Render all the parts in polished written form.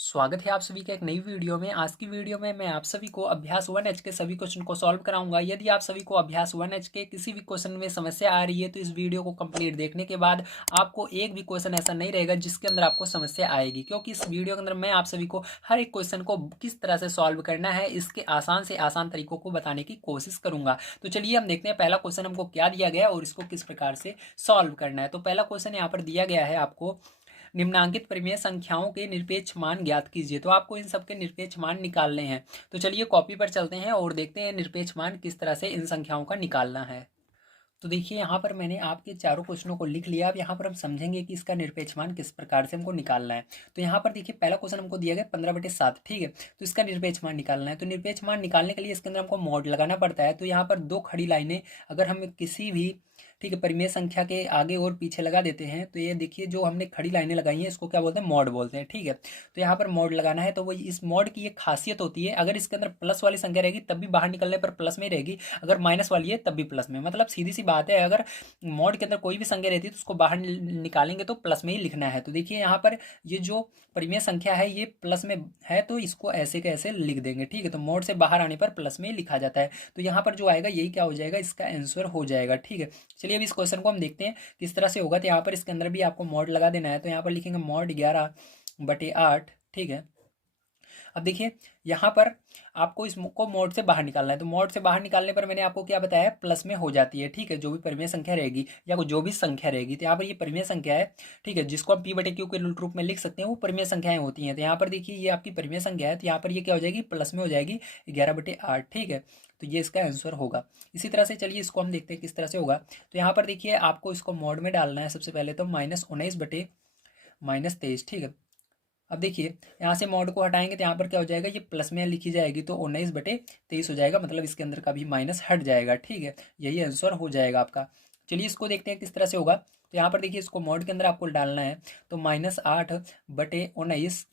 स्वागत है आप सभी का एक नई वीडियो में। आज की वीडियो में मैं आप सभी को अभ्यास 1H के सभी क्वेश्चन को सॉल्व कराऊंगा। यदि आप सभी को अभ्यास 1H के किसी भी क्वेश्चन में समस्या आ रही है तो इस वीडियो को कंप्लीट देखने के बाद आपको एक भी क्वेश्चन ऐसा नहीं रहेगा जिसके अंदर आपको समस्या आएगी, क्योंकि इस वीडियो के अंदर मैं आप सभी को हर एक क्वेश्चन को किस तरह से सॉल्व करना है इसके आसान से आसान तरीकों को बताने की कोशिश करूंगा। तो चलिए हम देखते हैं पहला क्वेश्चन हमको क्या दिया गया है और इसको किस प्रकार से सॉल्व करना है। तो पहला क्वेश्चन यहाँ पर दिया गया है आपको, निम्नांकित परिमेय संख्याओं के निरपेक्ष मान ज्ञात कीजिए। तो आपको इन सबके निरपेक्ष मान निकालने हैं। तो चलिए कॉपी पर चलते हैं और देखते हैं निरपेक्ष मान किस तरह से इन संख्याओं का निकालना है। तो देखिए यहाँ पर मैंने आपके चारों क्वेश्चनों को लिख लिया। अब यहाँ पर हम समझेंगे कि इसका निरपेक्ष मान किस प्रकार से हमको निकालना है। तो यहाँ पर देखिए पहला क्वेश्चन हमको दिया गया 15/7, ठीक है। तो इसका निरपेक्ष मान निकालना है। तो निरपेक्ष मान निकालने के लिए इसके अंदर हमको मॉड लगाना पड़ता है। तो यहाँ पर दो खड़ी लाइनें अगर हम किसी भी, ठीक है, परिमेय संख्या के आगे और पीछे लगा देते हैं तो ये देखिए जो हमने खड़ी लाइनें लगाई हैं इसको क्या बोलते हैं, मॉड बोलते हैं, ठीक है। तो यहाँ पर मॉड लगाना है। तो वो इस मॉड की एक खासियत होती है, अगर इसके अंदर प्लस वाली संख्या रहेगी तब भी बाहर निकलने पर प्लस में रहेगी, अगर माइनस वाली है तब भी प्लस में। मतलब सीधी सी बात है, अगर मॉड के अंदर कोई भी संख्या रहती है तो उसको बाहर निकालेंगे तो प्लस में ही लिखना है। तो देखिए यहाँ पर ये जो परिमेय संख्या है ये प्लस में है तो इसको ऐसे के ऐसे लिख देंगे, ठीक है। तो मॉड से बाहर आने पर प्लस में ही लिखा जाता है। तो यहाँ पर जो आएगा यही क्या हो जाएगा, इसका आंसर हो जाएगा, ठीक है। चलिए अब इस क्वेश्चन को हम देखते हैं किस तरह से होगा। तो यहाँ पर इसके अंदर भी आपको मॉड लगा देना है। तो यहाँ पर लिखेंगे मॉड 11/8, ठीक है। अब देखिए यहाँ पर आपको इसको मोड से बाहर निकालना है। तो मोड से बाहर निकालने पर मैंने आपको क्या बताया, प्लस में हो जाती है, ठीक है। जो भी परिमेय संख्या रहेगी या जो भी संख्या रहेगी, तो यहाँ पर ये परिमेय संख्या है, ठीक है, जिसको हम P/Q के रूप में लिख सकते हैं, वो परिमेय संख्याएं होती हैं। तो यहाँ पर देखिए ये आपकी परिमेय संख्या है, तो यहाँ पर ये क्या हो जाएगी, प्लस में हो जाएगी 11/8, ठीक है। तो ये इसका आंसर होगा। इसी तरह से चलिए इसको हम देखते हैं किस तरह से होगा। तो यहाँ पर देखिए आपको इसको मोड में डालना है। सबसे पहले तो -19/-23, ठीक है। अब देखिए यहाँ से मॉड को हटाएंगे तो यहाँ पर क्या हो जाएगा, ये प्लस में लिखी जाएगी तो 19/23 हो जाएगा, मतलब इसके अंदर का भी माइनस हट जाएगा, ठीक है। यही आंसर हो जाएगा आपका। चलिए इसको देखते हैं किस तरह से होगा। तो यहाँ पर देखिए इसको मॉड के अंदर आपको डालना है। तो -8/19,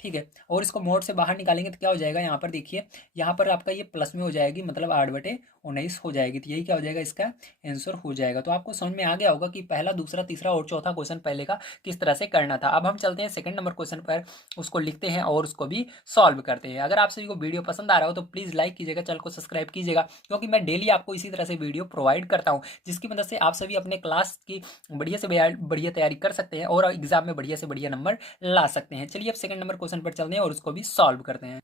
ठीक है। और इसको मोड से बाहर निकालेंगे तो क्या हो जाएगा, यहाँ पर देखिए यहाँ पर आपका ये प्लस में हो जाएगी, मतलब 8/19 हो जाएगी। तो यही क्या हो जाएगा, इसका आंसर हो जाएगा। तो आपको समझ में आ गया होगा कि पहला, दूसरा, तीसरा और चौथा क्वेश्चन पहले का किस तरह से करना था। अब हम चलते हैं सेकंड नंबर क्वेश्चन पर, उसको लिखते हैं और उसको भी सॉल्व करते हैं। अगर आप सभी को वीडियो पसंद आ रहा हो तो प्लीज़ लाइक कीजिएगा, चैनल को सब्सक्राइब कीजिएगा, क्योंकि मैं डेली आपको इसी तरह से वीडियो प्रोवाइड करता हूँ जिसकी मदद से आप सभी अपने क्लास की बढ़िया से बढ़िया तैयारी कर सकते हैं और एग्जाम में बढ़िया से बढ़िया नंबर ला सकते हैं। चलिए अब सेकंड नंबर क्वेश्चन पर चलते हैं और उसको भी सॉल्व करते हैं।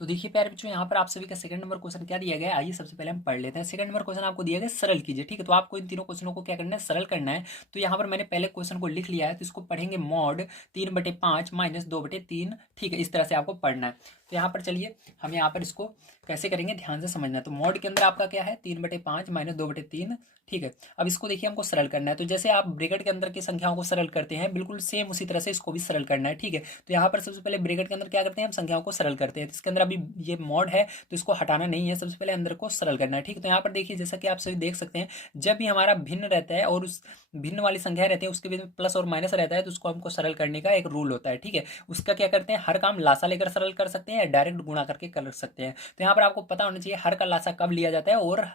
तो देखिए प्यारे बच्चों, यहाँ पर आप सभी का सेकंड नंबर क्वेश्चन क्या दिया गया है, आइए सबसे पहले हम पढ़ लेते हैं। सेकंड नंबर क्वेश्चन आपको दिया गया सरल कीजिए, ठीक है। तो आपको इन तीनों क्वेश्चनों को क्या करना है, सरल करना है। तो यहाँ पर मैंने पहले क्वेश्चन को लिख लिया है, तो इसको पढ़ेंगे मॉड 3/5 -2/3, ठीक है। इस तरह से आपको पढ़ना है। तो यहाँ पर चलिए हम यहाँ पर इसको कैसे करेंगे, ध्यान से समझना। तो मॉड के अंदर आपका क्या है, 3/5 -2/3, ठीक है। अब इसको देखिए हमको सरल करना है। तो जैसे आप ब्रैकेट के अंदर की संख्याओं को सरल करते हैं, बिल्कुल सेम उसी तरह से इसको भी सरल करना है, ठीक है। तो यहाँ पर सबसे पहले ब्रैकेट के अंदर क्या करते हैं, हम संख्याओं को सरल करते हैं। तो इसके अंदर अभी ये मॉड है तो इसको हटाना नहीं है, सबसे पहले अंदर को सरल करना है, ठीक है। तो यहाँ पर देखिए जैसा कि आप सभी देख सकते हैं, जब भी हमारा भिन्न रहता है और उस भिन्न वाली संख्या रहती है उसके बीच में प्लस और माइनस रहता है तो उसको हमको सरल करने का एक रूल होता है, ठीक है। उसका क्या करते हैं, हर काम लासा लेकर सरल कर सकते हैं या डायरेक्ट गुणा करके कर सकते हैं। तो यहाँ पर आपको पता होना चाहिए हर का लासा कब लिया जाता है और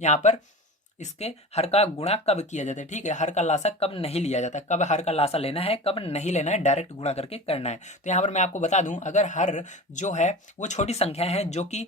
यहाँ पर इसके हर का गुणा कब किया जाता है, ठीक है। हर का लासा कब नहीं लिया जाता, कब हर का लासा लेना है, कब नहीं लेना है, डायरेक्ट गुणा करके करना है। तो यहाँ पर मैं आपको बता दूं, अगर हर जो है वो छोटी संख्या है जो कि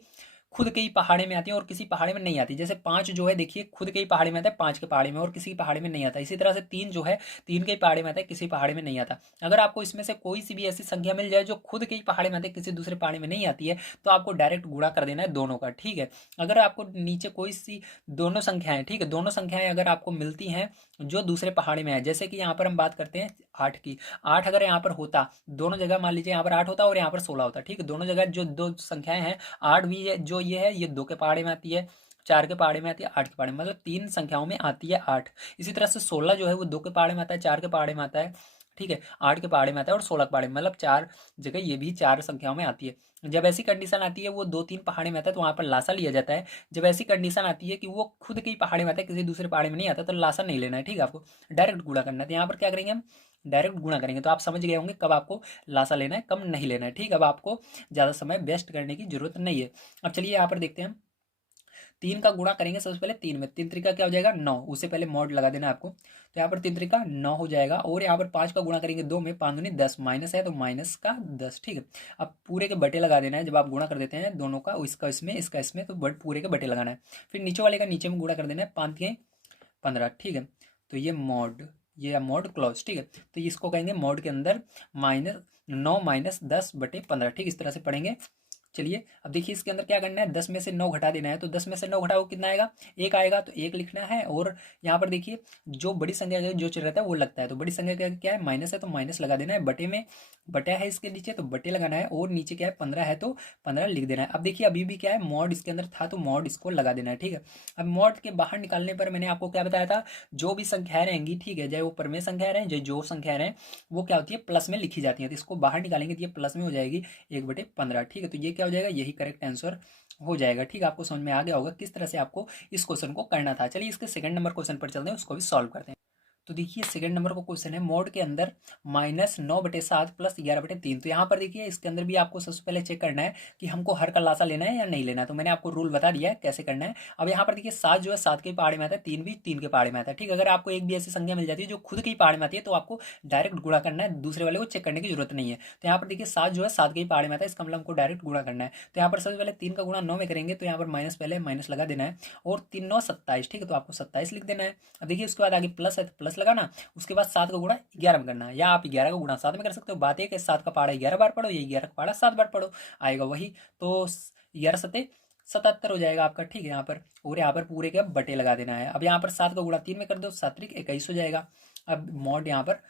खुद के ही पहाड़े में आती है और किसी पहाड़े में नहीं आती। जैसे 5 जो है देखिए खुद के ही पहाड़े में आता है, 5 के पहाड़े में, और किसी के पहाड़े में नहीं आता। इसी तरह से 3 जो है 3 के ही पहाड़े में आता है, किसी पहाड़े में नहीं आता। अगर आपको इसमें से कोई सी भी ऐसी संख्या मिल जाए जो खुद के ही पहाड़े में आती है, किसी दूसरे पहाड़े में नहीं आती है, तो आपको डायरेक्ट गुणा कर देना है दोनों का, ठीक है। अगर आपको नीचे कोई सी दोनों संख्याएं, ठीक है, दोनों संख्याएं अगर आपको मिलती हैं जो दूसरे पहाड़े में है, जैसे कि यहाँ पर हम बात करते हैं 8 की। 8 अगर यहाँ पर होता, दोनों जगह मान लीजिए यहाँ पर 8 होता और यहाँ पर 16 होता, ठीक है। दोनों जगह जो दो संख्याएं हैं, 8 भी है जो ये है, ये 2 के पहाड़े में आती है, 4 के पहाड़े में आती है, 8 के पहाड़े में, मतलब 3 संख्याओं में आती है 8। इसी तरह से 16 जो है वो 2 के पहाड़े में आता है, 4 के पहाड़े में आता है, ठीक है, 8 के पहाड़े में आता है और 16 के पहाड़े में, मतलब 4 जगह ये भी 4 संख्याओं में आती है। जब ऐसी कंडीशन आती है वो 2-3 पहाड़े में आता है तो वहाँ पर लासा लिया जाता है। जब ऐसी कंडीशन आती है कि वो खुद के ही पहाड़े में आता है, किसी दूसरे पहाड़े में नहीं आता, तो लासा नहीं लेना है, ठीक है। आपको डायरेक्ट गुणा करना है। तो यहाँ पर क्या करेंगे, हम डायरेक्ट गुणा करेंगे। तो आप समझ गए होंगे कब आपको लासा लेना है, कब नहीं लेना है, ठीक है। अब आपको ज़्यादा समय वेस्ट करने की जरूरत नहीं है। अब चलिए यहाँ पर देखते हैं हम। 3 का गुणा करेंगे सबसे पहले 3 में, 3 तरीका क्या हो जाएगा 9, उससे पहले मॉड लगा देना आपको। तो यहाँ पर 3 तरीका 9 हो जाएगा। और यहाँ पर 5 का गुणा करेंगे 2 में, 5 दूनी 10, माइनस है तो माइनस का 10। ठीक है, अब पूरे के बटे लगा देना है। जब आप गुणा कर देते हैं दोनों का, इसका इसमें इसका इसमें, तो पूरे के बटे लगाना है। फिर नीचे वाले का नीचे में गुणा कर देना है, 5 के 15। ठीक है, तो ये मॉड क्लॉज। ठीक है, तो इसको कहेंगे मॉड के अंदर -9 माइनस 10/15। ठीक, इस तरह से पढ़ेंगे। चलिए अब देखिए इसके अंदर क्या करना है, 10 में से 9 घटा देना है। तो 10 में से 9 घटाओ कितना आएगा, 1 आएगा। तो 1 लिखना है। और यहाँ पर देखिए जो बड़ी संख्या जो चल रहता है वो लगता है, तो बड़ी संख्या का क्या है माइनस है, तो माइनस लगा देना है। बटे में बटा है इसके नीचे, तो बटे लगाना है। और नीचे क्या है 15 है, तो 15 लिख देना है। अब देखिए अभी भी क्या है मॉड इसके अंदर था, तो मॉड इसको लगा देना है। ठीक है, अब मॉड के बाहर निकालने पर मैंने आपको क्या बताया था, जो भी संख्याएं रहेंगी, ठीक है, चाहे वो परमेय संख्या रहें, जो संख्या रहें, वो क्या होती है प्लस में लिखी जाती है। तो इसको बाहर निकालेंगे तो ये प्लस में हो जाएगी 1/15। ठीक है, तो ये क्या हो जाएगा, यही करेक्ट आंसर हो जाएगा। ठीक है, आपको समझ में आ गया होगा किस तरह से आपको इस क्वेश्चन को करना था। चलिए इसके सेकंड नंबर क्वेश्चन पर चलते हैं, उसको भी सॉल्व करते हैं। तो देखिए सेकंड नंबर का क्वेश्चन है, मोड के अंदर -9/7 प्लस 11/3। तो यहाँ पर देखिए इसके अंदर भी आपको सबसे पहले चेक करना है कि हमको हर का लासा लेना है या नहीं लेना है। तो मैंने आपको रूल बता दिया है कैसे करना है। अब यहाँ पर देखिए 7 जो है 7 के पहाड़े में आता है, 3 भी 3 के पहाड़े में आता है। ठीक है, अगर आपको एक भी ऐसी संख्या मिल जाती है जो खुद के पहाड़े में आती है, तो आपको डायरेक्ट गुणा करना है, दूसरे वाले को चेक करने की जरूरत नहीं है। तो यहाँ पर देखिए 7 जो है 7 के ही पहाड़े में आता है, इसका मतलब हमको डायरेक्ट गुणा करना है। तो यहाँ पर सबसे पहले 3 का गुणा 9 में करेंगे, तो यहाँ पर माइनस पहले माइनस लगा देना है। और 3 9 27। ठीक है, तो आपको 27 लिख देना है। अब देखिए उसके बाद आगे प्लस है तो प्लस लगाना, उसके बाद 7 का गुणा 11 में करना है, या आप 11 का गुणा 7 में कर सकते हो। बात एक है 7 का पहाड़ा 11 बार पढ़ो, ये 11 का पहाड़ा 7 बार पढ़ो, आएगा वही। तो 11 सते 77 हो जाएगा आपका। ठीक है, यहाँ पर और यहाँ पर पूरे के बटे लगा देना है। अब यहाँ पर 7 का गुणा 3 में कर दो, 7 3 21 हो जाएगा। अब मॉड यहाँ पर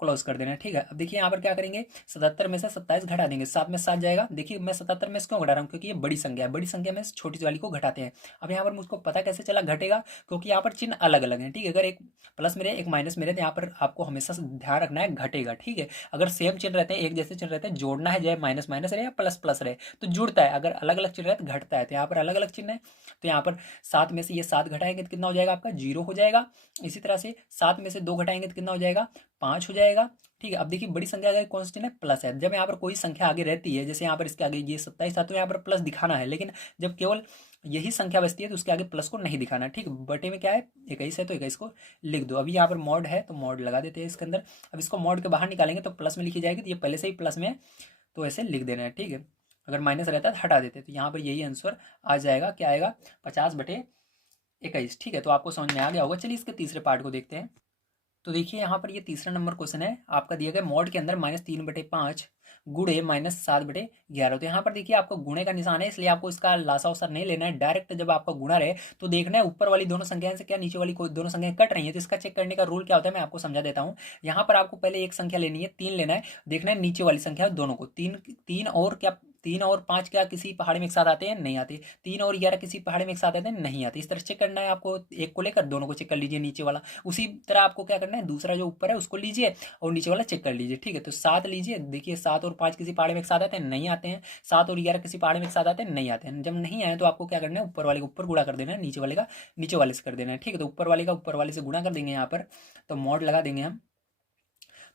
क्लोज कर देना है। ठीक है, अब देखिए यहाँ पर क्या करेंगे, 77 में से 27 घटा देंगे, 7 में 7 जाएगा। देखिए मैं 77 में से क्यों घटा रहा हूँ, क्योंकि ये बड़ी संख्या है, बड़ी संख्या में छोटी वाली को घटाते हैं। अब यहाँ पर मुझको पता कैसे चला घटेगा, क्योंकि यहाँ पर चिन्ह अलग अलग है। ठीक है, अगर एक प्लस में रहे एक माइनस में रहे, तो यहाँ पर आपको हमेशा से ध्यान रखना है घटेगा। ठीक है, अगर सेम चिन्ह रहते हैं, एक जैसे चिन्ह रहते हैं, जोड़ना है, चाहे माइनस माइनस रहे या प्लस प्लस रहे, तो जुड़ता है। अगर अलग अलग चिन्ह रहे तो घटता है। तो यहाँ पर अलग अलग चिन्ह है, तो यहाँ पर 7 में से ये 7 घटाएंगे तो कितना हो जाएगा आपका 0 हो जाएगा। इसी तरह से 7 में से 2 घटाएंगे तो कितना हो जाएगा 5 हो जाएगा। ठीक है, अब देखिए बड़ी संख्या का कॉन्स्टेंट है प्लस है। जब यहाँ पर कोई संख्या आगे रहती है, जैसे यहाँ पर इसके आगे ये 27 था, तो यहाँ पर प्लस दिखाना है। लेकिन जब केवल यही संख्या बचती है तो उसके आगे प्लस को नहीं दिखाना। ठीक, बटे में क्या है 21 है, तो 21 को लिख दो। अभी यहाँ पर मॉड है तो मॉड लगा देते हैं इसके अंदर। अब इसको मॉड के बाहर निकालेंगे तो प्लस में लिखी जाएगी, तो ये पहले से ही प्लस में है, तो ऐसे लिख देना है। ठीक है, अगर माइनस रहता है तो हटा देते, तो यहाँ पर यही आंसर आ जाएगा। क्या आएगा 50/21। ठीक है, तो आपको समझ में आ गया होगा। चलिए इसके तीसरे पार्ट को देखते हैं। तो देखिए यहाँ पर ये तीसरा नंबर क्वेश्चन है आपका दिया गया, मॉड के अंदर -3/5 गुणे -7/11। तो यहाँ पर देखिए आपको गुणे का निशान है, इसलिए आपको इसका लासा उसा नहीं लेना है। डायरेक्ट जब आपका गुणा रहे तो देखना है ऊपर वाली दोनों संख्याएं से क्या नीचे वाली कोई दोनों संख्याएं कट रही है। तो इसका चेक करने का रूल क्या होता है मैं आपको समझा देता हूँ। यहाँ पर आपको पहले एक संख्या लेनी है, 3 लेना है, देखना है नीचे वाली संख्या दोनों को, 3 और क्या 3 और 5 क्या किसी पहाड़ी में एक साथ आते हैं, नहीं आते। 3 और 11 किसी पहाड़ी में एक साथ आते हैं, नहीं आते। इस तरह चेक करना है आपको, एक को लेकर दोनों को चेक कर लीजिए नीचे वाला। उसी तरह आपको क्या करना है, दूसरा जो ऊपर है उसको लीजिए और नीचे वाला चेक कर लीजिए। ठीक है, तो 7 लीजिए, देखिए 7 और 5 किसी पहाड़ी में एक साथ आते हैं, नहीं आते हैं। 7 और 11 किसी पहाड़ी में एक साथ आते हैं, नहीं आते हैं। जब नहीं आए तो आपको क्या करना है, ऊपर वाले को ऊपर गुणा कर देना है, नीचे वाले का नीचे वाले से कर देना है। ठीक है, तो ऊपर वाले का ऊपर वाले से गुणा कर देंगे यहाँ पर, तो मॉड लगा देंगे हम।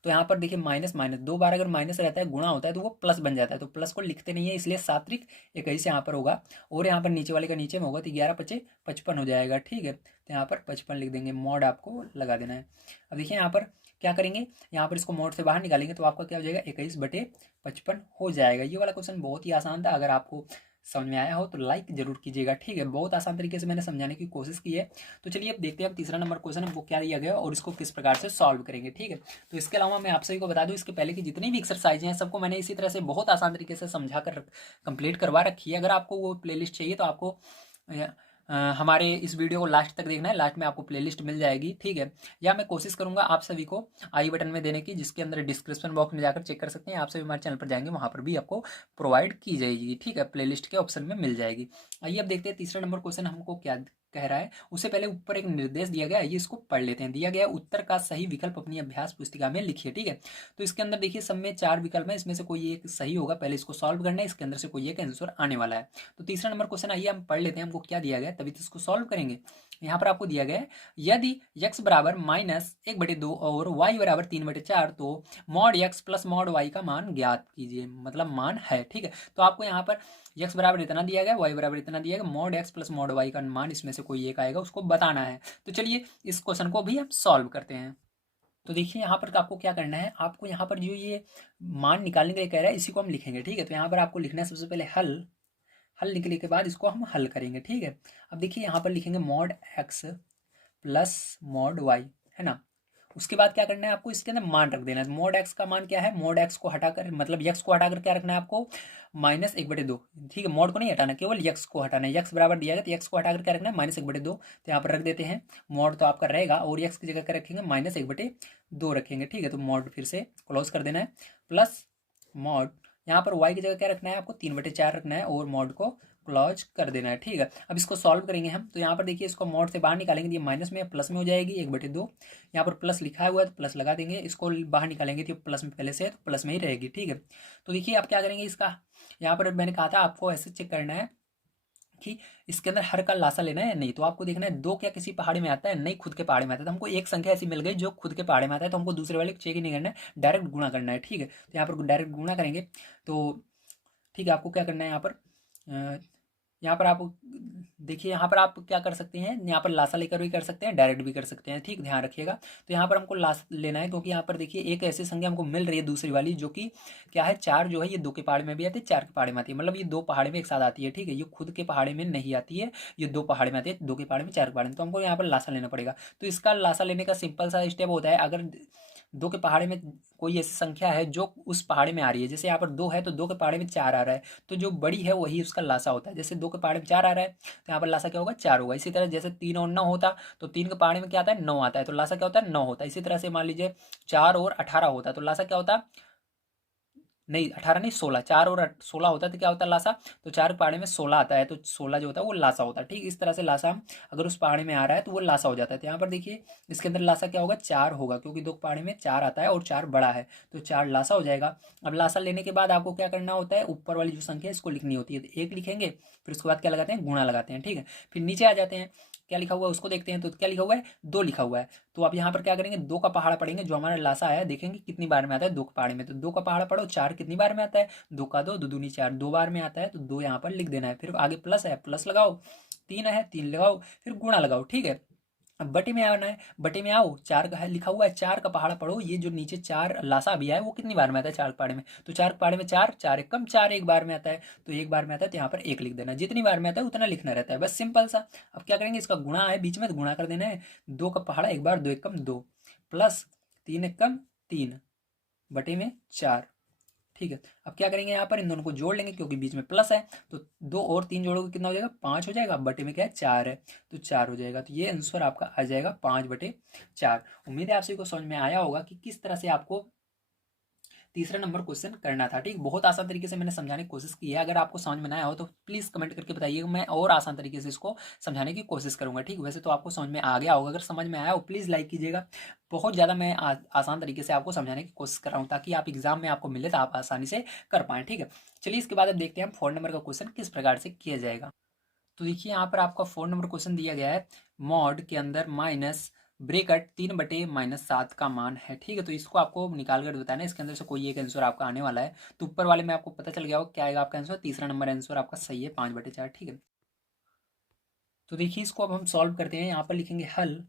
तो यहाँ पर देखिए माइनस माइनस 2 बार अगर माइनस रहता है गुणा होता है तो वो प्लस बन जाता है, तो प्लस को लिखते नहीं है, इसलिए 7 त्रिक 21 यहाँ पर होगा। और यहाँ पर नीचे वाले का नीचे में होगा, तो 11 पचे 55 हो जाएगा। ठीक है, तो यहाँ पर 55 लिख देंगे, मॉड आपको लगा देना है। अब देखिए यहाँ पर क्या करेंगे, यहाँ पर इसको मोड से बाहर निकालेंगे तो आपका क्या हो जाएगा 21/55 हो जाएगा। ये वाला क्वेश्चन बहुत ही आसान था, अगर आपको समझ में आया हो तो लाइक जरूर कीजिएगा। ठीक है, बहुत आसान तरीके से मैंने समझाने की कोशिश की है। तो चलिए अब देखते हैं अब तीसरा नंबर क्वेश्चन हमको क्या दिया गया और इसको किस प्रकार से सॉल्व करेंगे। ठीक है, तो इसके अलावा मैं आप सभी को बता दूं, इसके पहले की जितनी भी एक्सरसाइज हैं सबको मैंने इसी तरह से बहुत आसान तरीके से समझा कर कंप्लीट करवा रखी है। अगर आपको वो प्लेलिस्ट चाहिए तो आपको हमारे इस वीडियो को लास्ट तक देखना है, लास्ट में आपको प्लेलिस्ट मिल जाएगी। ठीक है, या मैं कोशिश करूंगा आप सभी को आई बटन में देने की, जिसके अंदर डिस्क्रिप्शन बॉक्स में जाकर चेक कर सकते हैं। आप सभी हमारे चैनल पर जाएंगे, वहां पर भी आपको प्रोवाइड की जाएगी। ठीक है, प्लेलिस्ट के ऑप्शन में मिल जाएगी। आइए अब देखते हैं तीसरा नंबर क्वेश्चन हमको क्या कह रहा है। उससे पहले ऊपर एक निर्देश दिया गया है, ये इसको पढ़ लेते हैं। दिया गया उत्तर का सही विकल्प अपनी अभ्यास पुस्तिका में लिखिए। ठीक है, तो इसके अंदर देखिए सब में 4 विकल्प है, इसमें से कोई एक सही होगा, पहले इसको सॉल्व करना है, इसके अंदर से कोई एक आंसर आने वाला है। तो तीसरा नंबर क्वेश्चन आइए हम पढ़ लेते हैं, हमको क्या दिया गया तभी तो इसको सॉल्व करेंगे। यहाँ पर आपको दिया गया है यदि x बराबर -1/2 और y बराबर 3/4 तो mod x plus mod y का मान ज्ञात कीजिए, मतलब मान है। ठीक है, तो आपको यहाँ पर x बराबर इतना दिया गया, y बराबर इतना दिया गया, mod x plus mod y का मान इसमें से कोई एक आएगा, उसको बताना है। तो चलिए इस क्वेश्चन को भी हम सॉल्व करते हैं। तो देखिए यहाँ पर आपको क्या करना है, आपको यहाँ पर जो ये मान निकालने के लिए कह रहा है इसी को हम लिखेंगे। ठीक है, तो यहाँ पर आपको लिखना है सबसे पहले हल, हल निकलने के बाद इसको हम हल करेंगे। ठीक है, अब देखिए यहाँ पर लिखेंगे mod x plus mod y, है ना। उसके बाद क्या करना है, आपको इसके अंदर मान रख देना है। मॉड x का मान क्या है, मॉड x को हटाकर मतलब x को हटाकर क्या रखना है आपको, -1/2। ठीक है, मॉड को नहीं हटाना, केवल x को हटाना है। x बराबर दिया गया तो x को हटाकर क्या रखना है, -1/2। तो यहाँ पर रख देते हैं, मॉड तो आपका रहेगा और x की जगह क्या रखेंगे, -1/2 रखेंगे। ठीक है, तो मॉड फिर से क्लोज कर देना है, प्लस मॉड यहाँ पर y की जगह क्या रखना है, आपको 3/4 रखना है और मॉड को क्लोज कर देना है। ठीक है, अब इसको सॉल्व करेंगे हम। तो यहाँ पर देखिए इसको मॉड से बाहर निकालेंगे तो ये माइनस में प्लस में हो जाएगी 1/2। यहाँ पर प्लस लिखा हुआ है तो प्लस लगा देंगे, इसको बाहर निकालेंगे तो प्लस में पहले से है तो प्लस में ही रहेगी। ठीक है, तो देखिए आप क्या करेंगे इसका, यहाँ पर मैंने कहा था आपको ऐसे चेक करना है कि इसके अंदर हर का लासा लेना है या नहीं। तो आपको देखना है दो क्या किसी पहाड़ी में आता है, नहीं खुद के पहाड़ी में आता है। तो हमको एक संख्या ऐसी मिल गई जो खुद के पहाड़ी में आता है, तो हमको दूसरे वाले चेक ही नहीं करना है, डायरेक्ट गुणा करना है। ठीक है, तो यहाँ पर डायरेक्ट गुणा करेंगे। तो ठीक है, आपको क्या करना है यहाँ पर, यहाँ पर आप देखिए यहाँ पर आप क्या कर सकते हैं, यहाँ पर लासा लेकर भी कर सकते हैं, डायरेक्ट भी कर सकते हैं। ठीक, ध्यान रखिएगा। तो यहाँ पर हमको लासा लेना है क्योंकि यहाँ पर देखिए एक ऐसी संख्या हमको मिल रही है दूसरी वाली जो कि क्या है, 4 जो है ये 2 के पहाड़े में भी आती है, 4 के पहाड़े में आती है, मतलब ये 2 पहाड़े में एक साथ आती है। ठीक है, ये खुद के पहाड़े में नहीं आती है, ये 2 पहाड़े में आती है, 2 के पहाड़े में 4 के पहाड़े में। तो हमको यहाँ पर लासा लेना पड़ेगा। तो इसका लासा लेने का सिंपल सा स्टेप होता है, अगर 2 के पहाड़े में कोई ऐसी संख्या है जो उस पहाड़े में आ रही है, जैसे यहाँ पर 2 है तो 2 के पहाड़े में 4 आ रहा है, तो जो बड़ी है वही उसका लासा होता है। जैसे 2 के पहाड़े में 4 आ रहा है तो यहाँ पर लासा क्या होगा, 4 होगा। इसी तरह जैसे 3 और 9 होता तो 3 के पहाड़े में क्या आता है, 9 आता है, तो लासा क्या होता है, 9 होता है। इसी तरह से मान लीजिए 4 और 18 होता तो लासा क्या होता, नहीं 18 नहीं 16, 4 और 16 होता है तो क्या होता है लासा, तो 4 पहाड़े में 16 आता है तो 16 जो होता है वो लासा होता है। ठीक, इस तरह से लासा अगर उस पहाड़े में आ रहा है तो वो लासा हो जाता है। तो यहाँ पर देखिए इसके अंदर लासा क्या होगा, 4 होगा, क्योंकि 2 पहाड़े में 4 आता है और 4 बड़ा है तो 4 लासा हो जाएगा। अब लासा लेने के बाद आपको क्या करना होता है, ऊपर वाली जो संख्या है इसको लिखनी होती है, तो 1 लिखेंगे, फिर उसके बाद क्या लगाते हैं, गुणा लगाते हैं। ठीक है, फिर नीचे आ जाते हैं, क्या लिखा हुआ है उसको देखते हैं। तो क्या लिखा हुआ है, 2 लिखा हुआ है। तो आप यहाँ पर क्या करेंगे, 2 का पहाड़ा पढ़ेंगे, जो हमारा लासा आया देखेंगे कितनी बार में आता है, 2 के पहाड़े में। तो 2 का पहाड़ा पढ़ो, 4 कितनी बार में आता है, 2 का 2, 2 दूनी 4, 2 बार में आता है तो 2 यहाँ पर लिख देना है। फिर आगे प्लस है, प्लस लगाओ, 3 है 3 लगाओ, फिर गुणा लगाओ। ठीक है, अब बटे में आना है, बटे में आओ, 4 का है लिखा हुआ है, 4 का पहाड़ा पढ़ो, ये जो नीचे 4 लासा भी है वो कितनी बार में आता है, 4 के पहाड़े में। तो 4 के पहाड़े में 4, 4 एक कम 4 एक बार में आता है, तो एक बार में आता है तो यहाँ पर 1 लिख देना। जितनी बार में आता है उतना लिखना रहता है, बस सिंपल सा। अब क्या करेंगे, इसका गुणा है बीच में तो गुणा कर देना है, 2 का पहाड़ा एक बार, 2 एक कम 2, प्लस 3 एक कम 3 बटे में 4। ठीक है, अब क्या करेंगे, यहाँ पर इन दोनों को जोड़ लेंगे क्योंकि बीच में प्लस है, तो 2 और 3 जोड़ोगे कितना हो जाएगा, 5 हो जाएगा। बटे में क्या है, 4 है तो 4 हो जाएगा। तो ये आंसर आपका आ जाएगा 5/4। उम्मीद है आप सभी को समझ में आया होगा कि किस तरह से आपको तीसरा नंबर क्वेश्चन करना था। ठीक, बहुत आसान तरीके से मैंने समझाने की कोशिश की है। अगर आपको समझ में ना आया हो तो प्लीज़ कमेंट करके बताइएगा, मैं और आसान तरीके से इसको समझाने की कोशिश करूंगा। ठीक, वैसे तो आपको समझ में आ गया होगा, अगर समझ में आया हो प्लीज़ लाइक कीजिएगा। बहुत ज़्यादा मैं आसान तरीके से आपको समझाने की कोशिश कर रहा हूँ ताकि आप एग्जाम में आपको मिले तो आप आसानी से कर पाएँ। ठीक है, चलिए इसके बाद अब देखते हैं हम 4 नंबर का क्वेश्चन किस प्रकार से किया जाएगा। तो देखिए यहाँ पर आपका 4 नंबर क्वेश्चन दिया गया है, मॉड के अंदर माइनस ब्रेकट 3/-7 का मान है। ठीक है, तो इसको आपको निकाल कर बताना है, इसके अंदर से कोई एक आंसर आपका आने वाला है। तो ऊपर वाले में आपको पता चल गया हो क्या आएगा आपका आंसर, तीसरा नंबर आंसर आपका सही है 5/4। ठीक है, तो देखिए इसको अब हम सॉल्व करते हैं, यहाँ पर लिखेंगे हल।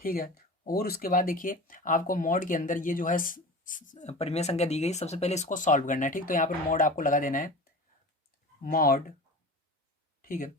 ठीक है, और उसके बाद देखिए आपको मॉड के अंदर ये जो है परिमेय संख्या दी गई, सबसे पहले इसको सॉल्व करना है। ठीक, तो यहाँ पर मॉड आपको लगा देना है, मॉड। ठीक है,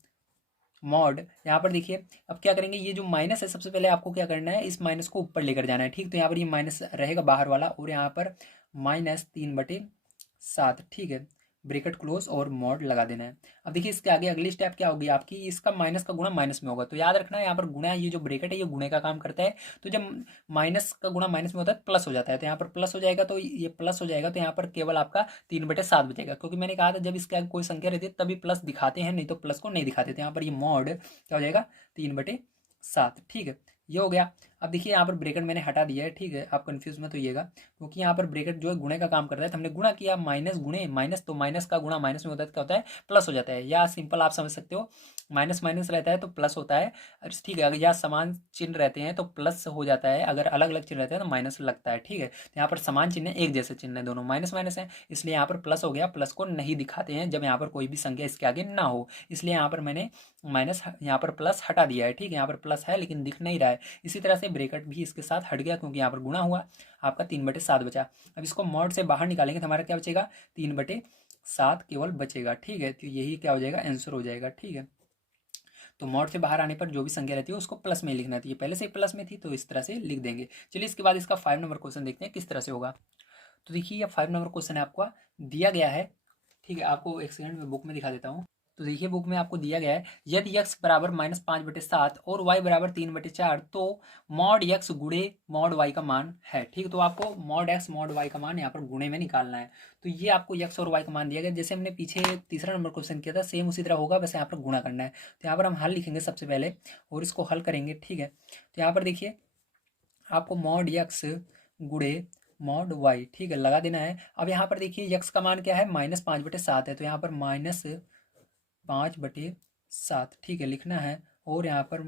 मॉड यहाँ पर देखिए अब क्या करेंगे, ये जो माइनस है सबसे पहले आपको क्या करना है, इस माइनस को ऊपर लेकर जाना है। ठीक, तो यहाँ पर ये माइनस रहेगा बाहर वाला और यहाँ पर -3/7। ठीक है, ब्रेकेट क्लोज और मॉड लगा देना है। अब देखिए इसके आगे अगली स्टेप क्या होगी आपकी, इसका माइनस का गुणा माइनस में होगा। तो याद रखना है यहाँ पर गुणा, ये जो ब्रेकेट है ये गुणे का काम करता है। तो जब माइनस का गुणा माइनस में होता है प्लस हो जाता है, तो यहाँ पर प्लस हो जाएगा, तो ये प्लस हो जाएगा, तो यहाँ पर केवल आपका 3/7 बचेगा। क्योंकि मैंने कहा था जब इसके आगे कोई संख्या रहती है तभी प्लस दिखाते हैं, नहीं तो प्लस को नहीं दिखाते थे। यहाँ पर ये मॉड क्या हो जाएगा, 3/7। ठीक है, ये हो गया। अब देखिए यहाँ पर ब्रेकेट मैंने हटा दिया है। ठीक है, आप कंफ्यूज मत होइएगा क्योंकि यहाँ पर ब्रेकेट जो है गुणे का काम करता है, तो हमने गुणा किया, माइनस गुणे माइनस, तो माइनस का गुणा माइनस में होता है क्या होता है, प्लस हो जाता है। या सिंपल आप समझ सकते हो माइनस माइनस रहता है तो प्लस होता है, ठीक है। अगर यहाँ समान चिन्ह रहते हैं तो प्लस हो जाता है, अगर अलग अलग चिन्ह रहते हैं तो माइनस लगता है, ठीक है। तो यहाँ पर समान चिन्ह है, एक जैसे चिन्ह है, दोनों माइनस माइनस है, इसलिए यहाँ पर प्लस हो गया। प्लस को नहीं दिखाते हैं जब यहाँ पर कोई भी संख्या इसके आगे ना हो, इसलिए यहाँ पर मैंने माइनस यहाँ पर प्लस हटा दिया है, ठीक है। यहाँ पर प्लस है लेकिन दिख नहीं रहा है। इसी तरह से ब्रेकेट भी इसके साथ हट गया क्योंकि यहाँ पर गुणा हुआ, आपका 3/7 बचा। अब इसको मॉड से बाहर निकालेंगे तो हमारा क्या बचेगा, 3/7 केवल बचेगा, ठीक है। तो यही क्या हो जाएगा, आंसर हो जाएगा, ठीक है। तो मॉड से बाहर आने पर जो भी संख्या रहती है उसको प्लस में लिखना है, पहले से ही प्लस में थी तो इस तरह से लिख देंगे। चलिए इसके बाद इसका 5 नंबर क्वेश्चन देखते हैं किस तरह से होगा। तो देखिए ये 5 नंबर क्वेश्चन है, आपका दिया गया है, ठीक है। आपको एक सेकंड में बुक में दिखा देता हूँ। तो देखिए बुक में आपको दिया गया है, यदि x बराबर -5/7 और y बराबर 3/4 तो मॉड x गुणे मॉड y का मान है, ठीक है। तो आपको मॉड x मॉड y का मान यहाँ पर गुणे में निकालना है। तो ये आपको x और y का मान दिया गया, जैसे हमने पीछे तीसरा नंबर क्वेश्चन किया था सेम उसी तरह होगा, वैसे यहाँ पर गुणा करना है। तो यहाँ पर हम हल लिखेंगे सबसे पहले और इसको हल करेंगे, ठीक है। तो यहाँ पर देखिए आपको मॉड x गुणे मॉड y, ठीक है, लगा देना है। अब यहाँ पर देखिए x का मान क्या है, -5/7 है, तो यहाँ पर -5/7, ठीक है, लिखना है। और यहाँ पर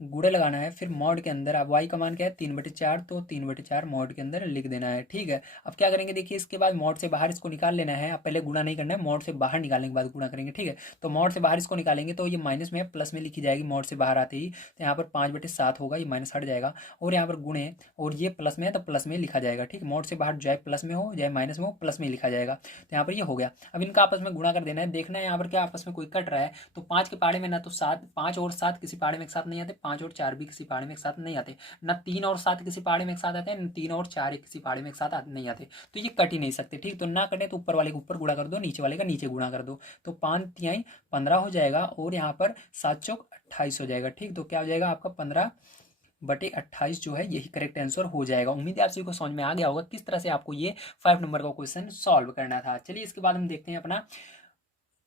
गुणे लगाना है, फिर मॉड के अंदर अब y का मान क्या है 3/4, तो 3/4 मॉड के अंदर लिख देना है, ठीक है। अब क्या करेंगे देखिए इसके बाद मॉड से बाहर इसको निकाल लेना है, अब पहले गुणा नहीं करना है, मॉड से बाहर निकालने के बाद गुणा करेंगे, ठीक है। तो मॉड से बाहर इसको निकालेंगे तो ये माइनस में प्लस में लिखी जाएगी मॉड से बाहर आते ही, तो यहाँ पर 5/7 होगा, ये माइनस हट जाएगा। और यहाँ पर गुणे और ये प्लस में है तो प्लस में लिखा जाएगा, ठीक है। मॉड से बाहर चाहे प्लस में हो चाहे माइनस में हो प्लस में लिखा जाएगा। तो यहाँ पर ये हो गया। अब इनका आपस में गुणा कर देना है, देखना है यहाँ पर क्या आपस में कोई कट रहा है। तो 5 के पाड़े में ना तो 7, 5 और 7 किसी पाड़े में एक साथ नहीं आते, 5 और 4 भी किसी पाड़े में एक साथ नहीं आते, ना 3 और 7 किसी पाड़े में एक साथ आते हैं, ना 3 और 4 किसी पाड़े में एक साथ नहीं आते। तो ये कट ही नहीं सकते, ठीक। तो ना कटे तो ऊपर वाले को ऊपर गुणा कर दो, नीचे वाले का नीचे गुणा कर दो, तो 5×3 = 15 हो जाएगा और यहाँ पर 7×4 = 28 हो जाएगा, ठीक। तो क्या हो जाएगा आपका 15/28 जो है यही करेक्ट आंसर हो जाएगा। उम्मीद है आप सभी को समझ में आ गया होगा किस तरह से आपको ये 5 नंबर का क्वेश्चन सॉल्व करना था। चलिए इसके बाद हम देखते हैं अपना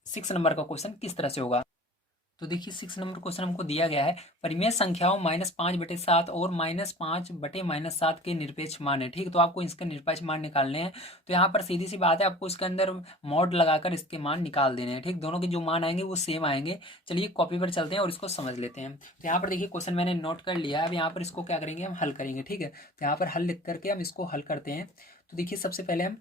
6 नंबर का क्वेश्चन किस तरह से होगा। तो देखिए 6 नंबर क्वेश्चन हमको दिया गया है, परिमेय संख्याओं -5/7 और -5/-7 के निरपेक्ष मान है, ठीक। तो आपको इसके निरपेक्ष मान निकालने हैं। तो यहाँ पर सीधी सी बात है, आपको इसके अंदर मॉड लगाकर इसके मान निकाल देने हैं, ठीक। दोनों के जो मान आएंगे वो सेम आएंगे। चलिए कॉपी पर चलते हैं और इसको समझ लेते हैं। तो यहाँ पर देखिए क्वेश्चन मैंने नोट कर लिया है, अब यहाँ पर इसको क्या करेंगे हम हल करेंगे, ठीक है। तो यहाँ पर हल लिख करके हम इसको हल करते हैं। तो देखिए सबसे पहले हम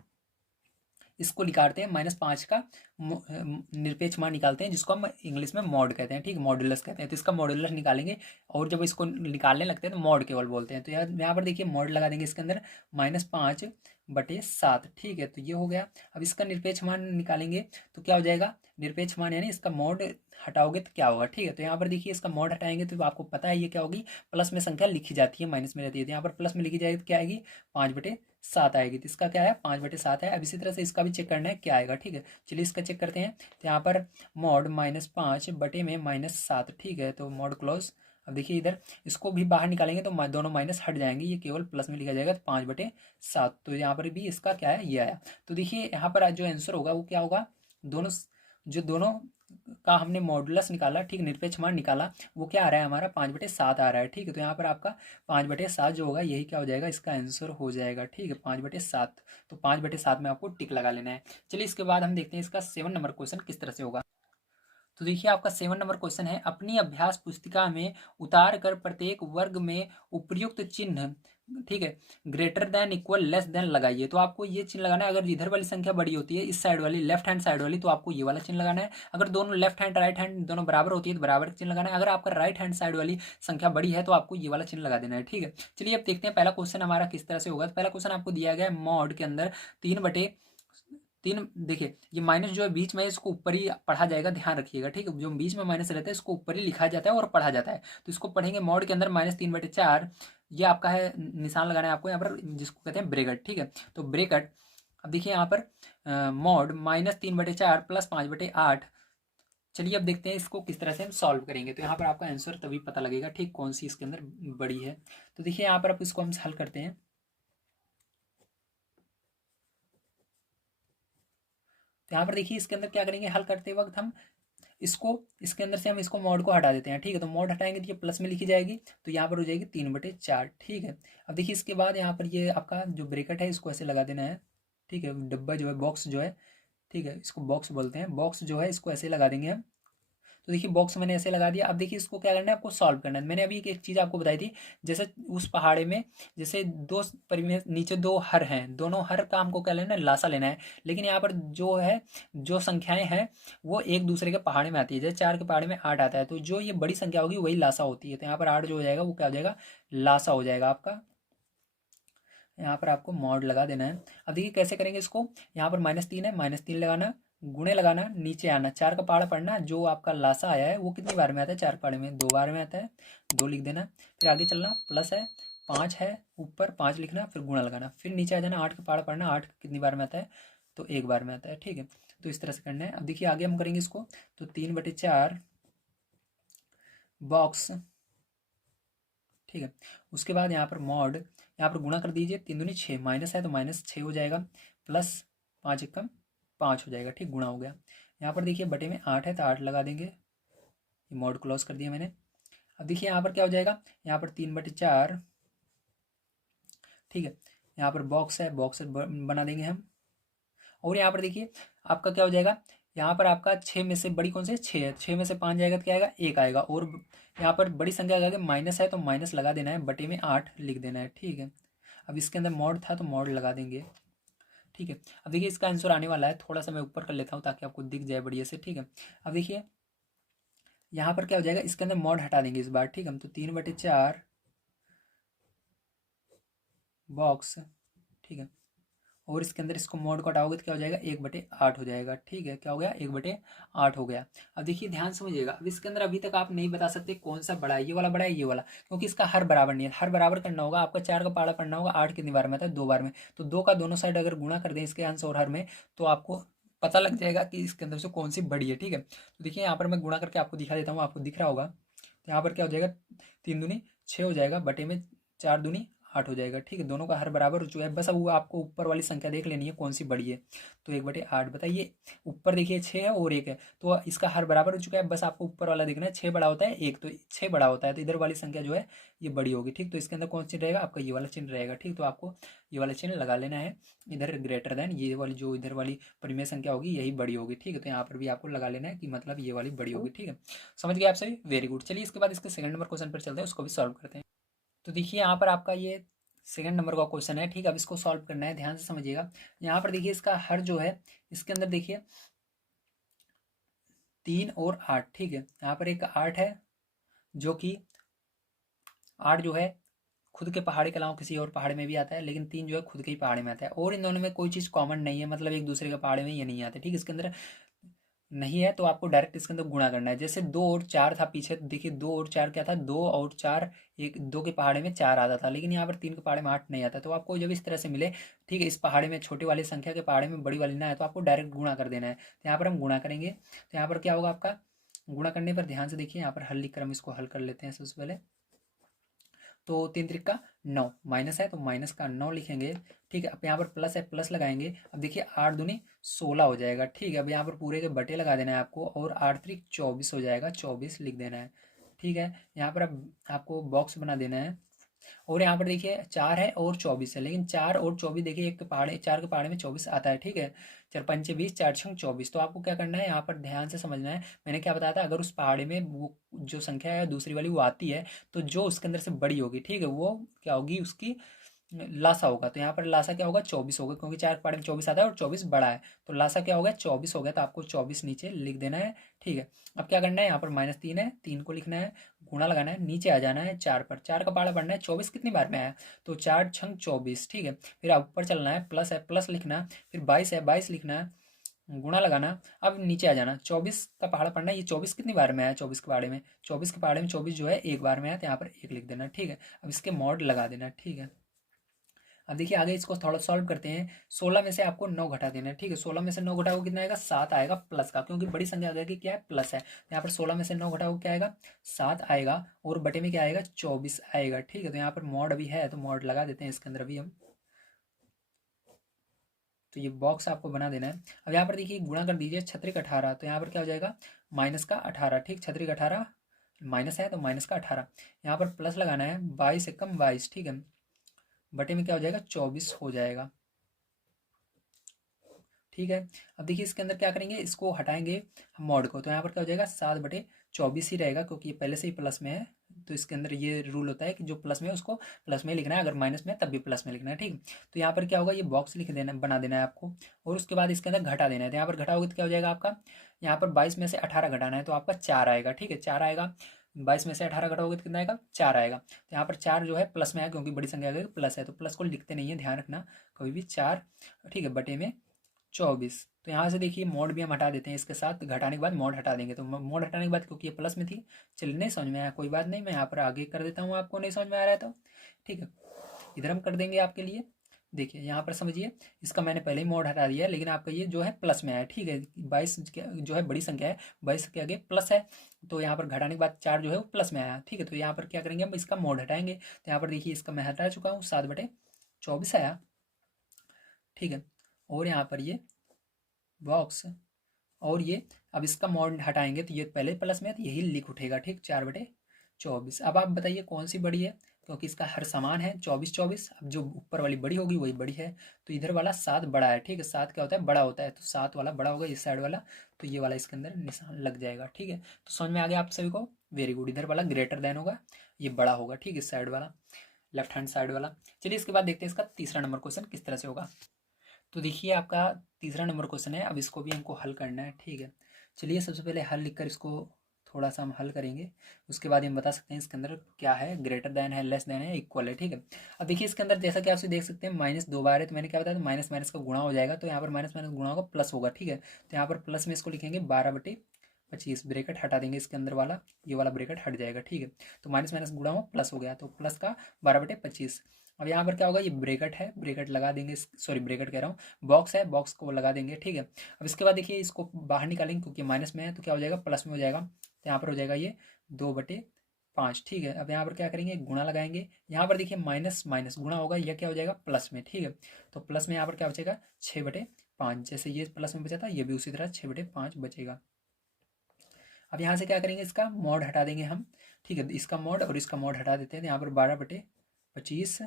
इसको निकालते हैं, -5 का निरपेक्ष मान निकालते हैं, जिसको हम इंग्लिश में मॉड कहते हैं, ठीक, मॉडुलस कहते हैं। तो इसका मॉडुलस निकालेंगे और जब इसको निकालने लगते हैं तो मॉड केवल बोलते हैं। तो यहाँ पर देखिए मॉड लगा देंगे इसके अंदर -5/7, ठीक है। तो ये हो गया। अब इसका निरपेक्ष मान निकालेंगे तो क्या हो जाएगा, निरपेक्ष मान यानी इसका मॉड हटाओगे तो क्या होगा, ठीक है। तो यहाँ पर देखिए इसका मॉड हटाएंगे तो आपको पता है ये क्या होगी, प्लस में संख्या लिखी जाती है माइनस में रहती है, तो यहाँ पर प्लस में लिखी जाएगी तो क्या आएगी 5/7 आएगी। तो इसका क्या है 5/7 है। अब इसी तरह से इसका भी चेक करना है क्या आएगा, ठीक है। चलिए इसका चेक करते हैं। तो यहाँ पर मॉड -5/-7, ठीक है। तो मॉड क्लोज। अब देखिए इधर इसको भी बाहर निकालेंगे तो दोनों माइनस हट जाएंगे, ये केवल प्लस में लिखा जाएगा, तो 5/7। तो यहाँ पर भी इसका क्या है ये आया। तो देखिए यहाँ पर जो आंसर होगा वो क्या होगा, दोनों का हमने मॉडुलस निकाला, ठीक, निरपेक्ष मान निकाला, वो क्या आ रहा है हमारा 5/7 आ रहा है, ठीक है। तो यहाँ पर आपका 5/7 जो होगा यही क्या हो जाएगा, इसका आंसर हो जाएगा, ठीक है, 5/7। तो 5/7 में आपको टिक लगा लेना है। चलिए इसके बाद हम देखते हैं इसका 7 नंबर क्वेश्चन किस तरह से होगा। तो देखिए आपका 7 नंबर क्वेश्चन है, अपनी अभ्यास पुस्तिका में उतार कर प्रत्येक वर्ग में उपर्युक्त चिन्ह, ठीक है, greater than equal less than लगाइए। तो आपको ये चिन्ह लगाना है, अगर इधर वाली संख्या बड़ी होती है, इस साइड वाली लेफ्ट हैंड साइड वाली, तो आपको ये वाला चिन्ह लगाना है। अगर दोनों लेफ्ट हैंड राइट हैंड दोनों बराबर होती है तो बराबर चिन्ह लगाना है। अगर आपका राइट हैंड साइड वाली संख्या बड़ी है तो आपको ये वाला चिन्ह लगा देना है, ठीक है। चलिए अब देखते हैं पहला क्वेश्चन हमारा किस तरह से होगा। तो पहला क्वेश्चन आपको दिया गया है मॉड के अंदर 3/3, देखिए ये माइनस जो है बीच में इसको ऊपर ही पढ़ा जाएगा, ध्यान रखिएगा, ठीक है। जो बीच में माइनस रहता है इसको ऊपर ही लिखा जाता है और पढ़ा जाता है। तो इसको पढ़ेंगे मॉड के अंदर -3/4, ये आपका है निशान लगाना है आपको यहाँ पर, जिसको कहते हैं ब्रैकेट, ठीक है। तो ब्रैकेट, अब देखिए यहाँ पर मॉड -3/4 + 5/8। चलिए अब देखते हैं इसको किस तरह से हम सॉल्व करेंगे। तो यहाँ पर आपका आंसर तभी पता लगेगा, ठीक, कौन सी इसके अंदर बड़ी है। तो देखिए यहाँ पर आप इसको हम हल करते हैं। तो यहाँ पर देखिए इसके अंदर क्या करेंगे, हल करते वक्त हम इसको इसके अंदर से हम इसको मॉड को हटा देते हैं, ठीक है। तो मॉड हटाएंगे तो ये प्लस में लिखी जाएगी, तो यहाँ पर हो जाएगी 3/4, ठीक है। अब देखिए इसके बाद यहाँ पर ये आपका जो ब्रैकेट है इसको ऐसे लगा देना है, ठीक है। डब्बा जो है, बॉक्स जो है, ठीक है, इसको बॉक्स बोलते हैं, बॉक्स जो है इसको ऐसे लगा देंगे हम। तो देखिए बॉक्स मैंने ऐसे लगा दिया। अब देखिए इसको क्या करना है, आपको सॉल्व करना है। मैंने अभी एक चीज़ आपको बताई थी, जैसे उस पहाड़े में जैसे दो परिमेय नीचे दो हर हैं, दोनों हर का हमको क्या लेना है, लासा लेना है। लेकिन यहाँ पर जो है, जो संख्याएं हैं वो एक दूसरे के पहाड़े में आती है। जैसे 4 के पहाड़े में 8 आता है, तो जो ये बड़ी संख्या होगी वही लासा होती है। तो यहाँ पर 8 जो हो जाएगा वो क्या हो जाएगा, लासा हो जाएगा आपका। यहाँ पर आपको मॉड लगा देना है। अब देखिए कैसे करेंगे इसको, यहाँ पर -3 है, -3 लगाना, गुणे लगाना, नीचे आना, 4 का पहाड़ा पढ़ना, जो आपका लासा आया है वो कितनी बार में आता है, 4 पहाड़े में 2 बार में आता है, 2 लिख देना। फिर आगे चलना, प्लस है, 5 है, ऊपर 5 लिखना, फिर गुणा लगाना, फिर नीचे आ जाना, 8 का पहाड़ा पढ़ना, 8 कितनी बार में आता है, तो 1 बार में आता है। ठीक है, तो इस तरह से करना है। अब देखिए आगे हम करेंगे इसको, तो 3/4 बॉक्स। ठीक है, उसके बाद यहाँ पर मॉड, यहाँ पर गुणा कर दीजिए, 3 दूनी 6, माइनस है तो -6 हो जाएगा, प्लस 5 एकम 5 हो जाएगा। ठीक, गुणा हो गया। यहाँ पर देखिए बटे में 8 है तो 8 लगा देंगे, ये मॉड क्लोज कर दिया मैंने। अब देखिए यहाँ पर क्या हो जाएगा, यहाँ पर 3/4। ठीक है, यहाँ पर बॉक्स है, बॉक्स बना देंगे हम। और यहाँ पर देखिए आपका क्या हो जाएगा, यहाँ पर आपका 6 में से बड़ी कौन सी है, 6 है, 6 में से 5 जाएगा तो क्या आएगा, 1 आएगा। और यहाँ पर बड़ी संख्या आएगा, माइनस है तो माइनस लगा देना है, बटे में 8 लिख देना है। ठीक है, अब इसके अंदर मॉड था तो मॉड लगा देंगे। ठीक है, अब देखिए इसका आंसर आने वाला है, थोड़ा सा मैं ऊपर कर लेता हूँ ताकि आपको दिख जाए बढ़िया से। ठीक है, अब देखिए यहाँ पर क्या हो जाएगा, इसके अंदर मॉड हटा देंगे इस बार। ठीक है, तो 3/4 बॉक्स। ठीक है, और इसके अंदर इसको मॉड को हटाओगे तो क्या हो जाएगा, 1/8 हो जाएगा। ठीक है, क्या हो गया, 1/8 हो गया। अब देखिए ध्यान समझिएगा, अब इसके अंदर अभी तक आप नहीं बता सकते कौन सा बड़ा है, ये वाला बड़ा है ये वाला, क्योंकि इसका हर बराबर नहीं है। हर बराबर करना होगा, आपका 4 का पहाड़ा पढ़ना होगा, 8 कितनी बार में आता है, 2 बार में। तो 2 का दोनों साइड अगर गुणा कर दें इसके आंसर और हर में, तो आपको पता लग जाएगा कि इसके अंदर से कौन सी बड़ी है। ठीक है, तो देखिए यहाँ पर मैं गुणा करके आपको दिखा देता हूँ, आपको दिख रहा होगा। तो यहाँ पर क्या हो जाएगा, 3 दूनी 6 हो जाएगा, बटे में 4 दूनी 8 हो जाएगा। ठीक है, दोनों का हर बराबर हो चुका है, बस अब वो आपको ऊपर वाली संख्या देख लेनी है कौन सी बड़ी है। तो 1/8 बताइए, ऊपर देखिए 6 है और 1 है, तो इसका हर बराबर हो चुका है, बस आपको ऊपर वाला देखना है। 6 बड़ा होता है 1, तो 6 बड़ा होता है, तो इधर वाली संख्या जो है ये बड़ी होगी। ठीक, तो इसके अंदर कौन चिन्ह रहेगा, आपका ये वाला चिन्ह रहेगा। ठीक, तो आपको ये वाला चिन्ह लगा लेना है, इधर ग्रेटर देन, ये वाली जो इधर वाली परिमेय संख्या होगी यही बड़ी होगी। ठीक है, तो यहाँ पर भी आपको लगा लेना है कि मतलब ये वाली बड़ी होगी। ठीक है, समझ गए आप सभी, वेरी गुड। चलिए इसके बाद इसके सेकंड नंबर क्वेश्चन पर चलते हैं, उसको भी सॉल्व करते हैं। तो देखिए यहाँ पर आपका ये सेकंड नंबर का क्वेश्चन है। ठीक है, अब इसको सॉल्व करना है, ध्यान से समझिएगा। यहाँ पर देखिए इसका हर जो है, इसके अंदर देखिए 3 और 8। ठीक है, यहाँ पर एक 8 है, जो कि 8 जो है खुद के पहाड़ी के अलावा किसी और पहाड़ में भी आता है, लेकिन 3 जो है खुद के ही पहाड़ी में आता है। और इन दोनों में कोई चीज़ कॉमन नहीं है, मतलब एक दूसरे के पहाड़े में ये नहीं आते। ठीक, इसके अंदर नहीं है तो आपको डायरेक्ट इसके अंदर गुणा करना है। जैसे 2 और 4 था पीछे, तो देखिए 2 और 4 क्या था, 2 और 4, एक 2 के पहाड़े में 4 आता था, लेकिन यहाँ पर 3 के पहाड़े में 8 नहीं आता। तो आपको जब इस तरह से मिले, ठीक है, इस पहाड़े में छोटी वाली संख्या के पहाड़े में बड़ी वाली ना है, तो आपको डायरेक्ट गुणा कर देना है। तो यहाँ पर हम गुणा करेंगे, तो यहाँ पर क्या होगा आपका, गुणा करने पर ध्यान से देखिए, यहाँ पर हल लिख कर हम इसको हल कर लेते हैं सबसे पहले। तो 3 त्रिक 9, माइनस है तो माइनस का 9 लिखेंगे। ठीक है, अब यहाँ पर प्लस है, प्लस लगाएंगे। अब देखिए 8 दूनी 16 हो जाएगा। ठीक है, अब यहाँ पर पूरे के बटे लगा देना है आपको, और 8 त्रिक 24 हो जाएगा, 24 लिख देना है। ठीक है, यहाँ पर अब आपको बॉक्स बना देना है। और यहाँ पर देखिए 4 है और 24 है, लेकिन 4 और 24 देखिए एक के पहाड़े, 4 के पहाड़े में 24 आता है। ठीक है, 4×5 = 20, 4×6 = 24। तो आपको क्या करना है, यहाँ पर ध्यान से समझना है। मैंने क्या बताया था, अगर उस पहाड़े में वो जो संख्या है दूसरी वाली वो आती है, तो जो उसके अंदर से बड़ी होगी, ठीक है, वो क्या होगी, उसकी लासा होगा। तो यहाँ पर लासा क्या होगा, 24 होगा, क्योंकि 4 के पहाड़े में 24 आता है और 24 बड़ा है, तो लासा क्या हो गया, 24 हो गया। तो आपको 24 नीचे लिख देना है। ठीक है, अब क्या करना है, यहाँ पर -3 है, 3 को लिखना है, गुणा लगाना है, नीचे आ जाना है 4 पर, 4 का पहाड़ा बढ़ना है, 24 कितनी बार में आया, तो 4×6 = 24। ठीक है, फिर ऊपर चलना है, प्लस है प्लस लिखना है, फिर 22 है 22 लिखना है, गुणा लगाना। अब नीचे आ जाना, 24 का पहाड़ा पढ़ना है, ये 24 कितनी बार में आया, 24 के पहाड़े में, 24 के पहाड़े में 24 जो है एक बार में आया, तो यहाँ पर 1 लिख देना। ठीक है, अब इसके मॉड लगा देना। ठीक है, अब देखिए आगे इसको थोड़ा सॉल्व करते हैं। 16 में से आपको 9 घटा देना है। ठीक है, 16 में से 9 घटाओ कितना आएगा, 7 आएगा, प्लस का, क्योंकि बड़ी संख्या आ गई क्या है, प्लस है। तो यहाँ पर 16 में से 9 घटाओ क्या आएगा, 7 आएगा, और बटे में क्या आएगा, 24 आएगा। ठीक है, तो यहाँ पर मॉड अभी है तो मॉड लगा देते हैं इसके अंदर अभी हम। तो ये बॉक्स आपको बना देना है। अब यहाँ पर देखिए गुणा कर दीजिए, 6×18, तो यहाँ पर क्या हो जाएगा, -18। ठीक, 6×18 माइनस है तो -18, यहाँ पर प्लस लगाना है, 22 × 22। ठीक है, बटे में क्या हो जाएगा, 24 हो जाएगा। ठीक है। अब देखिए इसके अंदर क्या करेंगे, इसको हटाएंगे हम मॉड को, तो यहाँ पर क्या हो जाएगा 7/24 ही रहेगा, क्योंकि ये पहले से ही प्लस में है। तो इसके अंदर ये रूल होता है कि जो प्लस में है उसको प्लस में ही लिखना है, अगर माइनस में है तब भी प्लस में लिखना है, ठीक। तो यहाँ पर क्या होगा, ये बॉक्स लिख देना, बना देना है आपको, और उसके बाद इसके अंदर घटा देना है। तो यहाँ पर घटाओगे तो क्या हो जाएगा आपका, यहाँ पर 22 में से 18 घटाना है तो आपका 4 आएगा, ठीक है, 4 आएगा। 22 में से 18 घटाओगे तो कितना आएगा, 4 आएगा। तो यहाँ पर 4 जो है प्लस में है, क्योंकि बड़ी संख्या है प्लस है, तो प्लस को लिखते नहीं है, ध्यान रखना कभी भी, 4, ठीक है, बटे में 24। तो यहाँ से देखिए मोड भी हम हटा देते हैं, इसके साथ घटाने के बाद मोड हटा देंगे। तो मोड हटाने के बाद, क्योंकि ये प्लस में थी, चलिए नहीं समझ में आया कोई बात नहीं, मैं यहाँ पर आगे कर देता हूँ, आपको नहीं समझ में आ रहा है तो, ठीक है, इधर हम कर देंगे आपके लिए। देखिए यहाँ पर समझिए, इसका मैंने पहले ही मोड हटा दिया है, लेकिन आपका ये जो है प्लस में आया, ठीक है, 22 जो है बड़ी संख्या है, 22 के आगे प्लस है, तो यहाँ पर घटाने के बाद 4 जो है वो प्लस में आया, ठीक है। तो यहाँ पर क्या करेंगे, हम इसका मोड हटाएंगे। तो यहाँ पर देखिए इसका मैं हटा चुका हूँ, 7/24 आया, ठीक है। और यहाँ पर ये बॉक्स, और ये अब इसका मॉड हटाएंगे तो ये पहले प्लस में है तो यही लिख उठेगा, ठीक, 4/24। अब आप बताइए कौन सी बड़ी है, क्योंकि इसका हर समान है 24/24। अब जो ऊपर वाली बड़ी होगी वही बड़ी है, तो इधर वाला 7 बड़ा है, ठीक है, 7 क्या होता है, बड़ा होता है, तो 7 वाला बड़ा होगा इस साइड वाला, तो ये वाला इसके अंदर निशान लग जाएगा, ठीक है। तो समझ में आ गया आप सभी को, वेरी गुड। इधर वाला ग्रेटर देन होगा, ये बड़ा होगा, ठीक, इस साइड वाला, लेफ्ट हैंड साइड वाला। चलिए इसके बाद देखते हैं इसका तीसरा नंबर क्वेश्चन किस तरह से होगा। तो देखिए आपका तीसरा नंबर क्वेश्चन है, अब इसको भी हमको हल करना है, ठीक है। चलिए सबसे पहले हल लिखकर इसको थोड़ा सा हम हल करेंगे, उसके बाद हम बता सकते हैं इसके अंदर क्या है, ग्रेटर देन है, लेस देन है, इक्वल है, ठीक है। अब देखिए इसके अंदर जैसा कि आप देख सकते हैं माइनस 2 बार है, तो मैंने क्या बताया था, माइनस माइनस का गुणा हो जाएगा, तो यहाँ पर माइनस माइनस गुणा होगा, प्लस होगा, ठीक है। तो यहाँ पर प्लस में इसको लिखेंगे 12/25, ब्रेकेट हटा देंगे इसके अंदर वाला, ये वाला ब्रेकेट हट जाएगा, ठीक है। तो माइनस माइनस गुणा हो प्लस हो गया, तो प्लस का 12/25। अब यहाँ पर क्या होगा, ये ब्रेकेट है, ब्रेकेट लगा देंगे, सॉरी ब्रेकेट कह रहा हूँ, बॉक्स है, बॉक्स को लगा देंगे, ठीक है। अब इसके बाद देखिए इसको बाहर निकालेंगे, क्योंकि माइनस में है तो क्या हो जाएगा, प्लस में हो जाएगा, तो यहाँ पर हो जाएगा ये 2/5, ठीक है। अब यहाँ पर क्या करेंगे, गुणा लगाएंगे, यहाँ पर देखिए माइनस माइनस गुणा होगा, यह क्या हो जाएगा, प्लस में, ठीक है। तो प्लस में यहाँ पर क्या बचेगा, 6/5, जैसे ये प्लस में बचा था ये भी उसी तरह 6/5 बचेगा। अब यहाँ से क्या करेंगे, इसका मॉड हटा देंगे हम, ठीक है, इसका मॉड और इसका मॉड हटा देते हैं, तो यहाँ पर 12/25,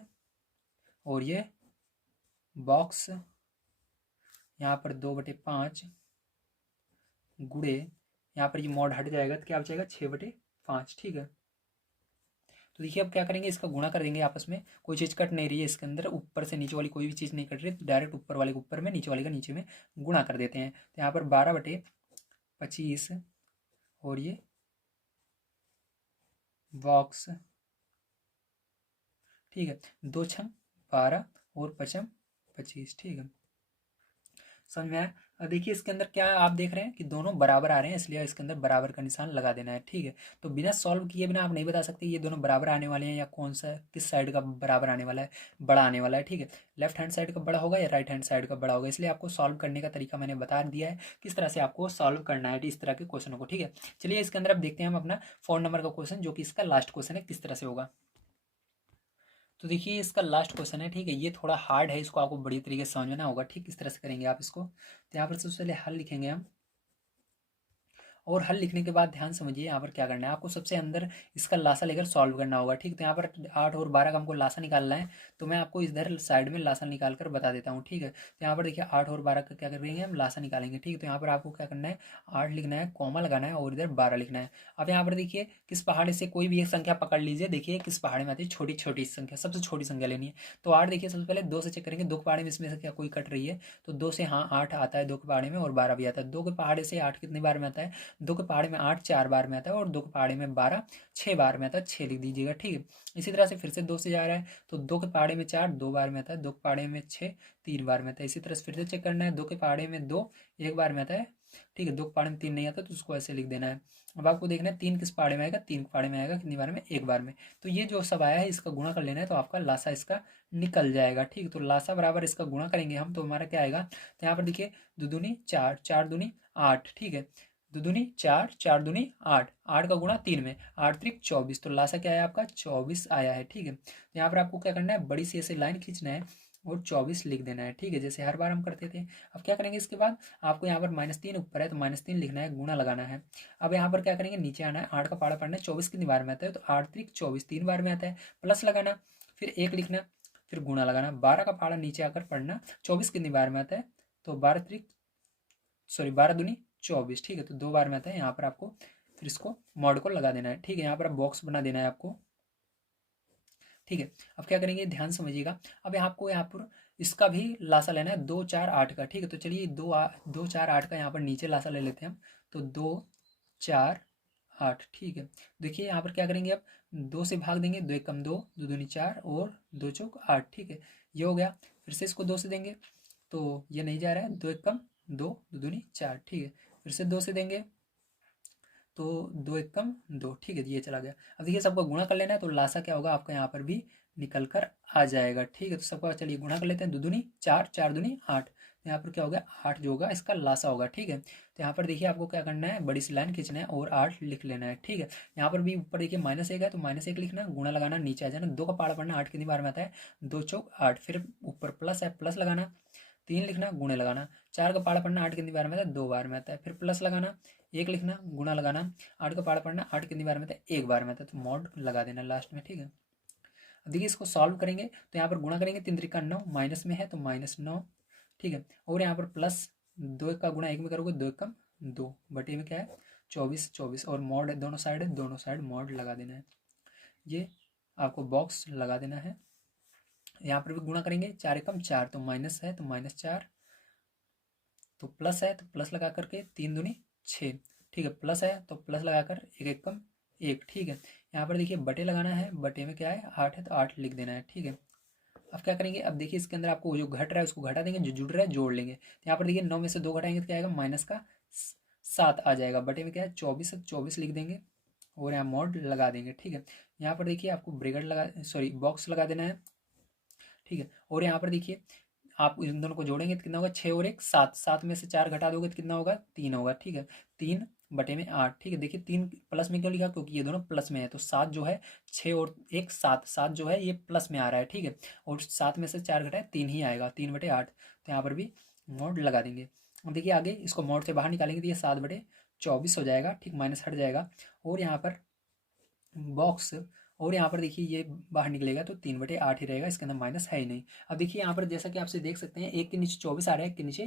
और ये बॉक्स यहाँ पर 2/5 गुड़े, यहाँ पर ये मॉड हट जाएगा तो क्या बचेगा, 6/5, ठीक है। तो देखिए अब क्या करेंगे, इसका गुणा कर देंगे आपस में, कोई चीज़ कट नहीं रही है इसके अंदर, ऊपर से नीचे वाली कोई भी चीज़ नहीं कट रही, तो डायरेक्ट ऊपर वाले को ऊपर में, नीचे वाले का नीचे में गुणा कर देते हैं। तो यहाँ पर 12/25, और ये बॉक्स, ठीक है, 2×12 और 5×25, ठीक है, समझ में आया। अब देखिए इसके अंदर क्या आप देख रहे हैं कि दोनों बराबर आ रहे हैं, इसलिए इसके अंदर बराबर का निशान लगा देना है, ठीक है। तो बिना सॉल्व किए बिना आप नहीं बता सकते ये दोनों बराबर आने वाले हैं या कौन सा किस साइड का बराबर आने वाला है, बड़ा आने वाला है, ठीक है। लेफ्ट हैंड साइड का बड़ा होगा या राइट हैंड साइड का बड़ा होगा, इसलिए आपको सॉल्व करने का तरीका मैंने बता दिया है, किस तरह से आपको सॉल्व करना है इस तरह के क्वेश्चनों को, ठीक है। चलिए इसके अंदर अब देखते हैं हम अपना 4 नंबर का क्वेश्चन, जो कि इसका लास्ट क्वेश्चन है, किस तरह से होगा। तो देखिए इसका लास्ट क्वेश्चन है, ठीक है, ये थोड़ा हार्ड है, इसको आपको बड़ी तरीके से समझना होगा, ठीक, किस तरह से करेंगे आप इसको। तो यहाँ पर सबसे पहले हल लिखेंगे हम, और हल लिखने के बाद ध्यान समझिए यहाँ पर क्या करना है, आपको सबसे अंदर इसका लासा लेकर सॉल्व करना होगा, ठीक। तो यहाँ पर 8 और 12 का हमको लासा निकालना है, तो मैं आपको इधर साइड में लासा निकाल कर बता देता हूँ, ठीक है। तो यहाँ पर देखिए 8 और 12 का क्या करेंगे, हम लासा निकालेंगे, ठीक है। तो यहाँ पर आपको क्या करना है, 8 लिखना है, कॉमा लगाना है, और इधर 12 लिखना है। अब यहाँ पर देखिए किस पहाड़ से कोई भी एक संख्या पकड़ लीजिए, देखिए किस पहाड़ में आती है, छोटी छोटी संख्या, सबसे छोटी संख्या लेनी है। तो 8 देखिए सबसे पहले 2 से चेक करेंगे, 2 के पहाड़े में इसमें से क्या कोई कट रही है, तो 2 से हाँ 8 आता है 2 के पहाड़े में, और 12 भी आता है। 2 के पहाड़े से 8 कितनी बार में आता है, 2 के पहाड़े में 8 4 बार में आता है, और 2 के पहाड़े में 12 6 बार में आता है, 6 लिख दीजिएगा, ठीक है। इसी तरह से फिर से 2 से जा रहा है, तो 2 के पहाड़े में 4 2 बार में आता है, 2 के पहाड़े में 6 3 बार में आता है। इसी तरह से फिर से चेक करना है, 2 के पहाड़े में 2 1 बार में आता है, ठीक है। 2 के पहाड़े में 3 नहीं आता, तो उसको ऐसे लिख देना है। अब आपको देखना है 3 किस पहाड़े में आएगा, 3 के पहाड़े में आएगा, कितनी बार में, 1 बार में। तो ये जो सब आया है इसका गुणा कर लेना है, तो आपका लासा इसका निकल जाएगा, ठीक। तो लासा बराबर इसका गुणा करेंगे हम, तो हमारा क्या आएगा, तो यहाँ पर देखिए 2 दूनी 4 4 दूनी 8, ठीक है, 2 दूनी 4 4 दूनी 8, 8 का गुणा 3 में, 8 त्रिक 24, तो लासा क्या आया आपका 24 आया है, ठीक है। तो यहाँ पर आपको क्या करना है, बड़ी सी ऐसे लाइन खींचना है और 24 लिख देना है, ठीक है, जैसे हर बार हम करते थे। अब क्या करेंगे इसके बाद, आपको यहाँ पर -3 ऊपर है तो -3 लिखना है, गुणा लगाना है। अब यहाँ पर क्या करेंगे, नीचे आना है, 8 का पहाड़ा पढ़ना है, 24 कितनी बार में आता है, तो 8 त्रिक 24 3 बार में आता है, प्लस लगाना, फिर 1 लिखना, फिर गुणा लगाना। 12 का पहाड़ा नीचे आकर पढ़ना, 24 कितनी बार में आता है, तो 12 त्रिक सॉरी 12 दूनी 24, ठीक है। तो 2 बार में आता है यहाँ पर आपको, फिर इसको मॉड को लगा देना है, ठीक है। यहाँ पर बॉक्स बना देना है आपको, ठीक है। अब क्या करेंगे ध्यान समझिएगा। अब यहाँ आपको यहाँ पर इसका भी लासा लेना है 2 4 8 का, ठीक है। तो चलिए 2 4 8 का यहाँ पर नीचे लासा ले लेते हैं हम। तो 2 4 8, ठीक है। देखिए यहाँ पर क्या करेंगे, अब 2 से भाग देंगे, 2 1 कम 2, 2 दूनी 4 और 2 चौक 8, ठीक है। ये हो गया। फिर से इसको 2 से देंगे तो ये नहीं जा रहा है, 2 1 कम 2, 2 दूनी 4, ठीक है। फिर से 2 से देंगे तो 2 1 कम 2, ठीक है। ये चला गया। अब देखिए सबको गुणा कर लेना है, तो लासा क्या होगा आपका यहाँ पर भी निकल कर आ जाएगा, ठीक है। तो सबका चलिए गुणा कर लेते हैं, 2 दूनी 4, 4 दूनी 8, तो यहाँ पर क्या होगा 8 जो होगा इसका लासा होगा, ठीक है। तो यहाँ पर देखिए आपको क्या करना है, बड़ी सी लाइन खींचना है और 8 लिख लेना है, ठीक है। यहाँ पर भी ऊपर देखिए -1 है तो -1 लिखना, गुणा लगाना, नीचे आ जाना, 2 का पाड़ा पढ़ना, 8 कितनी बार में आता है, 2 चौक 8, फिर ऊपर प्लस है प्लस लगाना, 3 लिखना गुणे लगाना, 4 का पाड़ा पढ़ना, 8 कितनी बार में आता है, 2 बार में आता है, फिर प्लस लगाना, 1 लिखना गुणा लगाना, 8 का पाड़ा पढ़ना, 8 कितनी बार में आता है, 1 बार में आता है, तो मॉड लगा देना लास्ट में, ठीक है। अब देखिए इसको सॉल्व करेंगे तो यहाँ पर गुणा करेंगे, 3 3 9, माइनस में है तो -9, ठीक है। और यहाँ पर प्लस 2 का गुणा 1 में करोगे, 2 1 कम 2, बटे में क्या है 24 24, और मॉड है दोनों साइड मॉड लगा देना है। ये आपको बॉक्स लगा देना है। यहाँ पर भी गुणा करेंगे, 4 1 कम 4, तो माइनस है तो -4, तो प्लस है तो प्लस लगा करके 3 दूनी 6, ठीक है। प्लस है तो प्लस लगाकर 1 1 कम 1, ठीक है। यहाँ पर देखिए बटे लगाना है, बटे में क्या है 8 है तो 8 लिख देना है, ठीक है। अब क्या करेंगे, अब देखिए इसके अंदर आपको जो घट रहा है उसको घटा देंगे, जो जुड़ रहा है जोड़ लेंगे। तो यहाँ पर देखिए 9 में से 2 घटाएंगे तो क्या आएगा, -7 आ जाएगा, बटे में क्या है 24 है, 24 लिख देंगे और यहाँ मॉड लगा देंगे, ठीक है। यहाँ पर देखिए आपको ब्रैकेट लगा, सॉरी बॉक्स लगा देना है, ठीक है। और यहाँ पर देखिए आप इन दोनों को जोड़ेंगे तो कितना होगा, 6 और 1 7, 7 में से 4 घटा दोगे तो कितना होगा, 3 होगा, ठीक है। 3/8, ठीक है। देखिए 3 प्लस में क्यों लिखा, क्योंकि ये दोनों प्लस में है, तो 7 जो है 6 और 1 7, 7 जो है ये प्लस में आ रहा है, ठीक है। और 7 में से 4 घटाए 3 ही आएगा, 3/8, तो यहाँ पर भी मोड लगा देंगे। और देखिए आगे इसको मोड से बाहर निकालेंगे तो ये 7/24 हो जाएगा, ठीक, माइनस हट जाएगा। और यहाँ पर बॉक्स, और यहाँ पर देखिए ये बाहर निकलेगा तो 3/8 ही रहेगा, इसके अंदर माइनस है ही नहीं। अब देखिए यहाँ पर जैसा कि आपसे देख सकते हैं, एक के नीचे 24 आ रहा है, एक के नीचे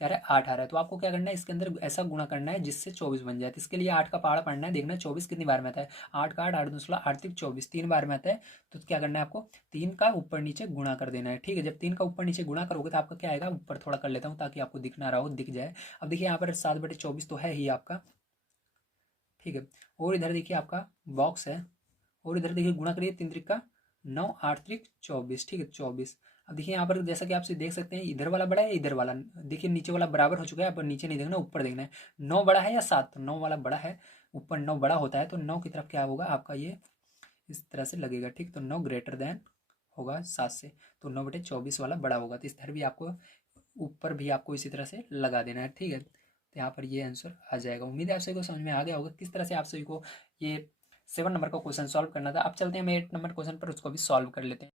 क्या रहा है 8 आ रहा है, तो आपको क्या करना है, इसके अंदर ऐसा गुणा करना है जिससे 24 बन जाए। तो इसके लिए 8 का पहाड़ा पढ़ना है, देखना 24 कितनी बार में आता है, 8 का 8 8 दूनी 16, 8 3 24, 3 बार में आता है। तो क्या करना है आपको, 3 का ऊपर नीचे गुणा कर देना है, ठीक है। जब 3 का ऊपर नीचे गुणा करोगे तो आपका क्या आएगा, ऊपर थोड़ा कर लेता हूँ ताकि आपको दिख ना रहा हो, दिख जाए। अब देखिए यहाँ पर 7/24 तो है ही आपका, ठीक है। और इधर देखिए आपका बॉक्स है, और इधर देखिए गुणा करिए, 3 3 9, 8 3 24, ठीक है 24। अब देखिए यहाँ पर जैसा कि आप देख सकते हैं, इधर वाला बड़ा है इधर वाला, देखिए नीचे वाला बराबर हो चुका है, अब नीचे नहीं देखना ऊपर देखना है। 9 बड़ा है या 7, तो 9 वाला बड़ा है, ऊपर 9 बड़ा होता है, तो 9 की तरफ क्या होगा आपका, ये इस तरह से लगेगा, ठीक। तो 9 ग्रेटर देन होगा 7 से, तो 9/24 वाला बड़ा होगा, तो इस तरह भी आपको ऊपर भी आपको इसी तरह से लगा देना है, ठीक है। तो यहाँ पर ये आंसर आ जाएगा। उम्मीद है आप सभी को समझ में आ गया होगा किस तरह से आप सभी को ये 7 नंबर का क्वेश्चन सॉल्व करना था। अब चलते हैं हम 8 नंबर क्वेश्चन पर, उसको भी सॉल्व कर लेते हैं।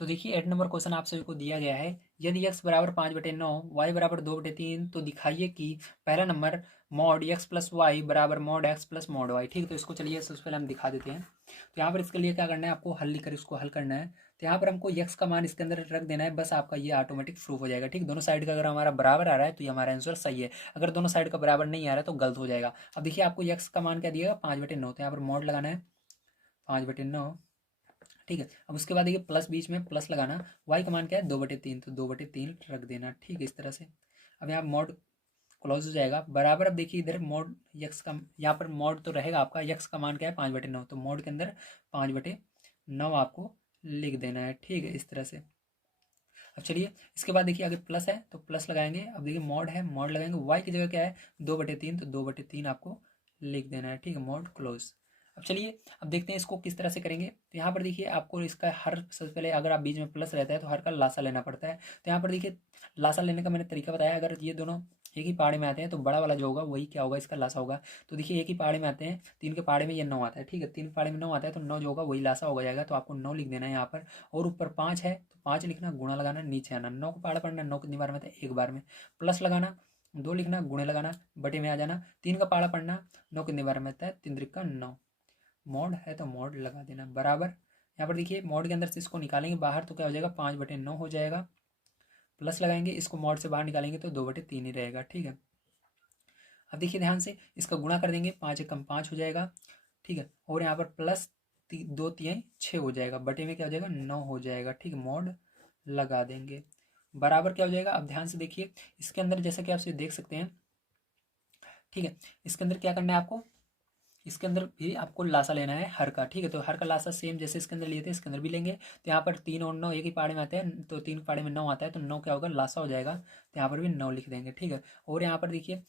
तो देखिए 8 नंबर क्वेश्चन आप सभी को दिया गया है, यदि x बराबर 5/9, y बराबर 2/3, तो दिखाइए कि पहला number mod x plus Y बराबर mod x plus mod Y, ठीक है। तो इसको चलिए सबसे पहले हम दिखा देते हैं। तो यहाँ पर इसके लिए क्या करना है, आपको हल लिखकर इसको हल करना है। तो यहाँ पर हमको x का मान इसके अंदर रख देना है, बस आपका ये ऑटोमेटिक प्रूफ हो जाएगा, ठीक। दोनों साइड का अगर हमारा बराबर आ रहा है तो ये हमारा आंसर सही है, अगर दोनों साइड का बराबर नहीं आ रहा है तो गलत हो जाएगा। अब देखिए आपको x का मान क्या दिएगा, 5/9, तो यहाँ पर मॉड लगाना है 5/9, ठीक है। अब उसके बाद देखिए प्लस, बीच में प्लस लगाना, y का मान क्या है 2/3, तो 2/3 रख देना, ठीक है इस तरह से। अब यहाँ मॉड क्लोज हो जाएगा, बराबर। अब देखिए इधर मॉड यक्स का, यहाँ पर मॉड तो रहेगा आपका, यक्स का मान क्या है 5/9, तो मॉड के अंदर 5/9 आपको लिख देना है, ठीक है इस तरह से। अब चलिए इसके बाद देखिए आगे प्लस है तो प्लस लगाएंगे, अब देखिए मॉड है, मॉड लगाएंगे, y की जगह क्या है 2/3, तो 2/3 आपको लिख देना है, ठीक है, मॉड क्लोज। अब चलिए अब देखते हैं इसको किस तरह से करेंगे। तो यहाँ पर देखिए आपको इसका हर, सबसे पहले अगर आप बीच में प्लस रहता है तो हर का लासा लेना पड़ता है। तो यहाँ पर देखिए लासा लेने का मैंने तरीका बताया, अगर ये दोनों एक ही पहाड़े में आते हैं तो बड़ा वाला जो होगा वही क्या होगा, इसका लासा होगा। तो देखिए एक ही पहाड़े में आते हैं, 3 के पहाड़े में ये 9 आता है, ठीक है, 3 पहाड़े में 9 आता है तो 9 जो होगा वही लासा हो जाएगा, तो आपको 9 लिख देना है यहाँ पर। और ऊपर 5 है तो 5 लिखना, गुणा लगाना, नीचे आना, 9 को पहाड़ा पढ़ना, 9 कितनी बार में आता है 1 बार में, प्लस लगाना, 2 लिखना, गुणे लगाना, बटे में आ जाना, 3 का पहाड़ा पढ़ना, 9 कितनी बार में आता है 3 3 9, मॉड है तो मॉड लगा देना बराबर। यहाँ पर देखिए मॉड के अंदर से इसको निकालेंगे बाहर तो क्या हो जाएगा 5/9 हो जाएगा, प्लस लगाएंगे, इसको मॉड से बाहर निकालेंगे तो 2/3 ही रहेगा, ठीक है। अब देखिए ध्यान से, इसका गुणा कर देंगे, 5 एकम 5 हो जाएगा, ठीक है। और यहाँ पर प्लस 2 तिहाई 6 हो जाएगा, बटे में क्या हो जाएगा 9 हो जाएगा, ठीक है। मॉड लगा देंगे, बराबर क्या हो जाएगा। अब ध्यान से देखिए, इसके अंदर जैसा कि आप इसे देख सकते हैं, ठीक है। इसके अंदर क्या करना है आपको, इसके अंदर भी आपको लासा लेना है हर का, ठीक है। तो हर का लासा सेम जैसे इसके अंदर लिए थे इसके अंदर भी लेंगे। तो यहाँ पर 3 और 9 एक ही पाड़े में आते हैं, तो 3 पाड़े में 9 आता है, तो 9 क्या होगा लासा हो जाएगा, तो यहाँ पर भी 9 लिख देंगे, ठीक है। और यहाँ पर देखिए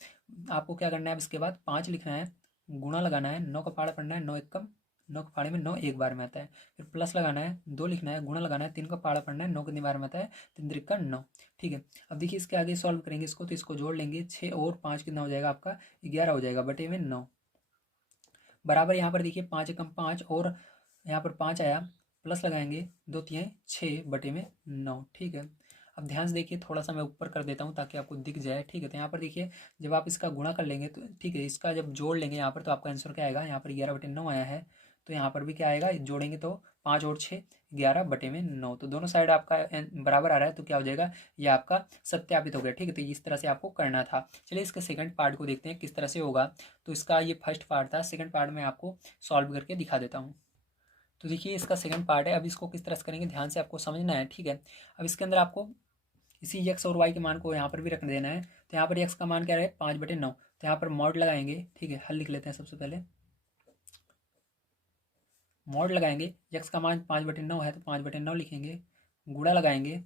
आपको क्या करना है, अब इसके बाद 5 लिखना है, गुणा लगाना है, 9 का पाड़ा पढ़ना है, 9 एकम 9 के पाड़े में 9 एक बार में आता है, फिर प्लस लगाना है, 2 लिखना है, गुणा लगाना है, 3 का पाड़ा पढ़ना है, 9 कितनी बार में आता है, 3 त्रिक का 9, ठीक है। अब देखिए इसके आगे सॉल्व करेंगे इसको, तो इसको जोड़ लेंगे, 6 और 5 कितना हो जाएगा आपका 11 हो जाएगा, बटे में 9, बराबर। यहाँ पर देखिए 5 एकम 5 और यहाँ पर 5 आया, प्लस लगाएंगे, 2 तिहाई 6 बटे में 9, ठीक है। अब ध्यान से देखिए, थोड़ा सा मैं ऊपर कर देता हूँ ताकि आपको दिख जाए, ठीक है। तो यहाँ पर देखिए जब आप इसका गुणा कर लेंगे तो ठीक है, इसका जब जोड़ लेंगे यहाँ पर तो आपका आंसर क्या आएगा, यहाँ पर 11/9 आया है, तो यहाँ पर भी क्या आएगा, जोड़ेंगे तो 5 और 6 11/9, तो दोनों साइड आपका बराबर आ रहा है, तो क्या हो जाएगा, ये आपका सत्यापित हो गया, ठीक है। तो इस तरह से आपको करना था। चलिए इसके सेकंड पार्ट को देखते हैं किस तरह से होगा। तो इसका ये फर्स्ट पार्ट था, सेकंड पार्ट में आपको सॉल्व करके दिखा देता हूँ। तो देखिए इसका सेकंड पार्ट है, अब इसको किस तरह से करेंगे ध्यान से आपको समझना है, ठीक है। अब इसके अंदर आपको इसी x और y के मान को यहाँ पर भी रख देना है। तो यहाँ पर x का मान क्या रहे 5/9, तो यहाँ पर मॉड लगाएंगे, ठीक है। हल लिख लेते हैं सबसे पहले, मॉड लगाएंगे, x का मान 5/9 है तो 5/9 लिखेंगे, गुणा लगाएंगे,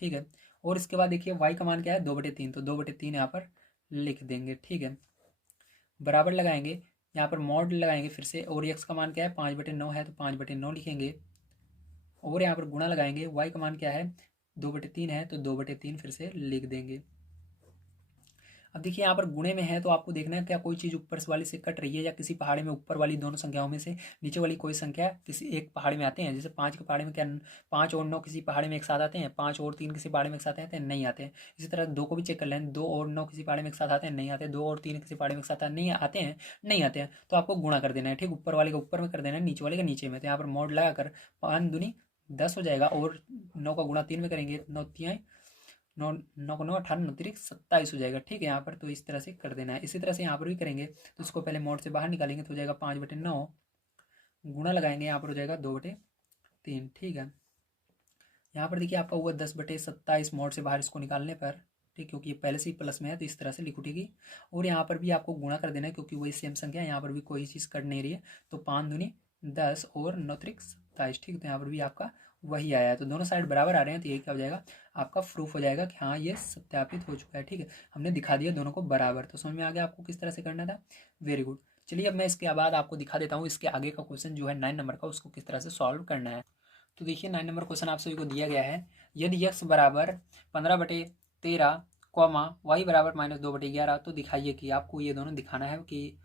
ठीक है। और इसके बाद देखिए y का मान क्या है 2/3, तो 2/3 यहाँ पर लिख देंगे, ठीक है। बराबर लगाएंगे, यहाँ पर मॉड लगाएंगे फिर से, और x का मान क्या है 5/9 है तो 5/9 लिखेंगे, और यहाँ पर गुणा लगाएंगे, y का मान क्या है 2/3 है तो 2/3 फिर से लिख देंगे। अब देखिए यहाँ पर गुणे में है तो आपको देखना है क्या कोई चीज़ ऊपर से वाली से कट रही है, या किसी पहाड़ी में ऊपर वाली दोनों संख्याओं में से नीचे वाली कोई संख्या किसी एक पहाड़ी में आते हैं। जैसे 5 के पहाड़ी में क्या 5 और 9 किसी पहाड़ी में एक साथ आते हैं, 5 और 3 किसी पहाड़ी में एक साथ आते हैं, नहीं आते हैं। इसी तरह 2 को भी चेक कर लें, 2 और 9 किसी पहाड़ी में एक साथ आते हैं, नहीं आते। 2 और 3 किसी पहाड़ी में एक साथ नहीं आते हैं, नहीं आते हैं, तो आपको गुणा कर देना है, ठीक। ऊपर वाले का ऊपर में कर देना है, नीचे वाले का नीचे में। तो यहाँ पर मॉड लगाकर 5 दूनी 10 हो जाएगा, और 9 का गुणा 3 में करेंगे, 9 तिहाई 9 9 को 9 18 9 तिरिक 27 हो जाएगा, ठीक है। यहाँ पर तो इस तरह से कर देना है। इसी तरह से यहाँ पर भी करेंगे, तो इसको पहले मोड से बाहर निकालेंगे तो हो जाएगा 5/9, गुणा लगाएंगे, यहाँ पर हो जाएगा 2/3, ठीक है। यहाँ पर देखिए आपका हुआ 10/27 मोड से बाहर इसको निकालने पर, ठीक, क्योंकि ये पहले से ही प्लस में है तो इस तरह से लिख उठेगी। और यहाँ पर भी आपको गुणा कर देना है क्योंकि वही सेम संख्या है, यहाँ पर भी कोई चीज़ कट नहीं रही है। तो 5 दूनी 10 और 9 त्रिक 27, ठीक। तो यहाँ पर भी आपका वही आया है, तो दोनों साइड बराबर आ रहे हैं, तो ये क्या हो जाएगा आपका प्रूफ हो जाएगा कि हाँ ये सत्यापित हो चुका है, ठीक है। हमने दिखा दिया दोनों को बराबर। तो समझ में आ गया आपको किस तरह से करना था। Very good. चलिए अब मैं इसके बाद आपको दिखा देता हूँ इसके आगे का क्वेश्चन जो है 9 नंबर का, उसको किस तरह से सॉल्व करना है। तो देखिए 9 नंबर क्वेश्चन आप सभी को दिया गया है, यदि x बराबर 15/13 कॉमा y बराबर -2/11, तो दिखाइए कि आपको ये दोनों दिखाना है कि,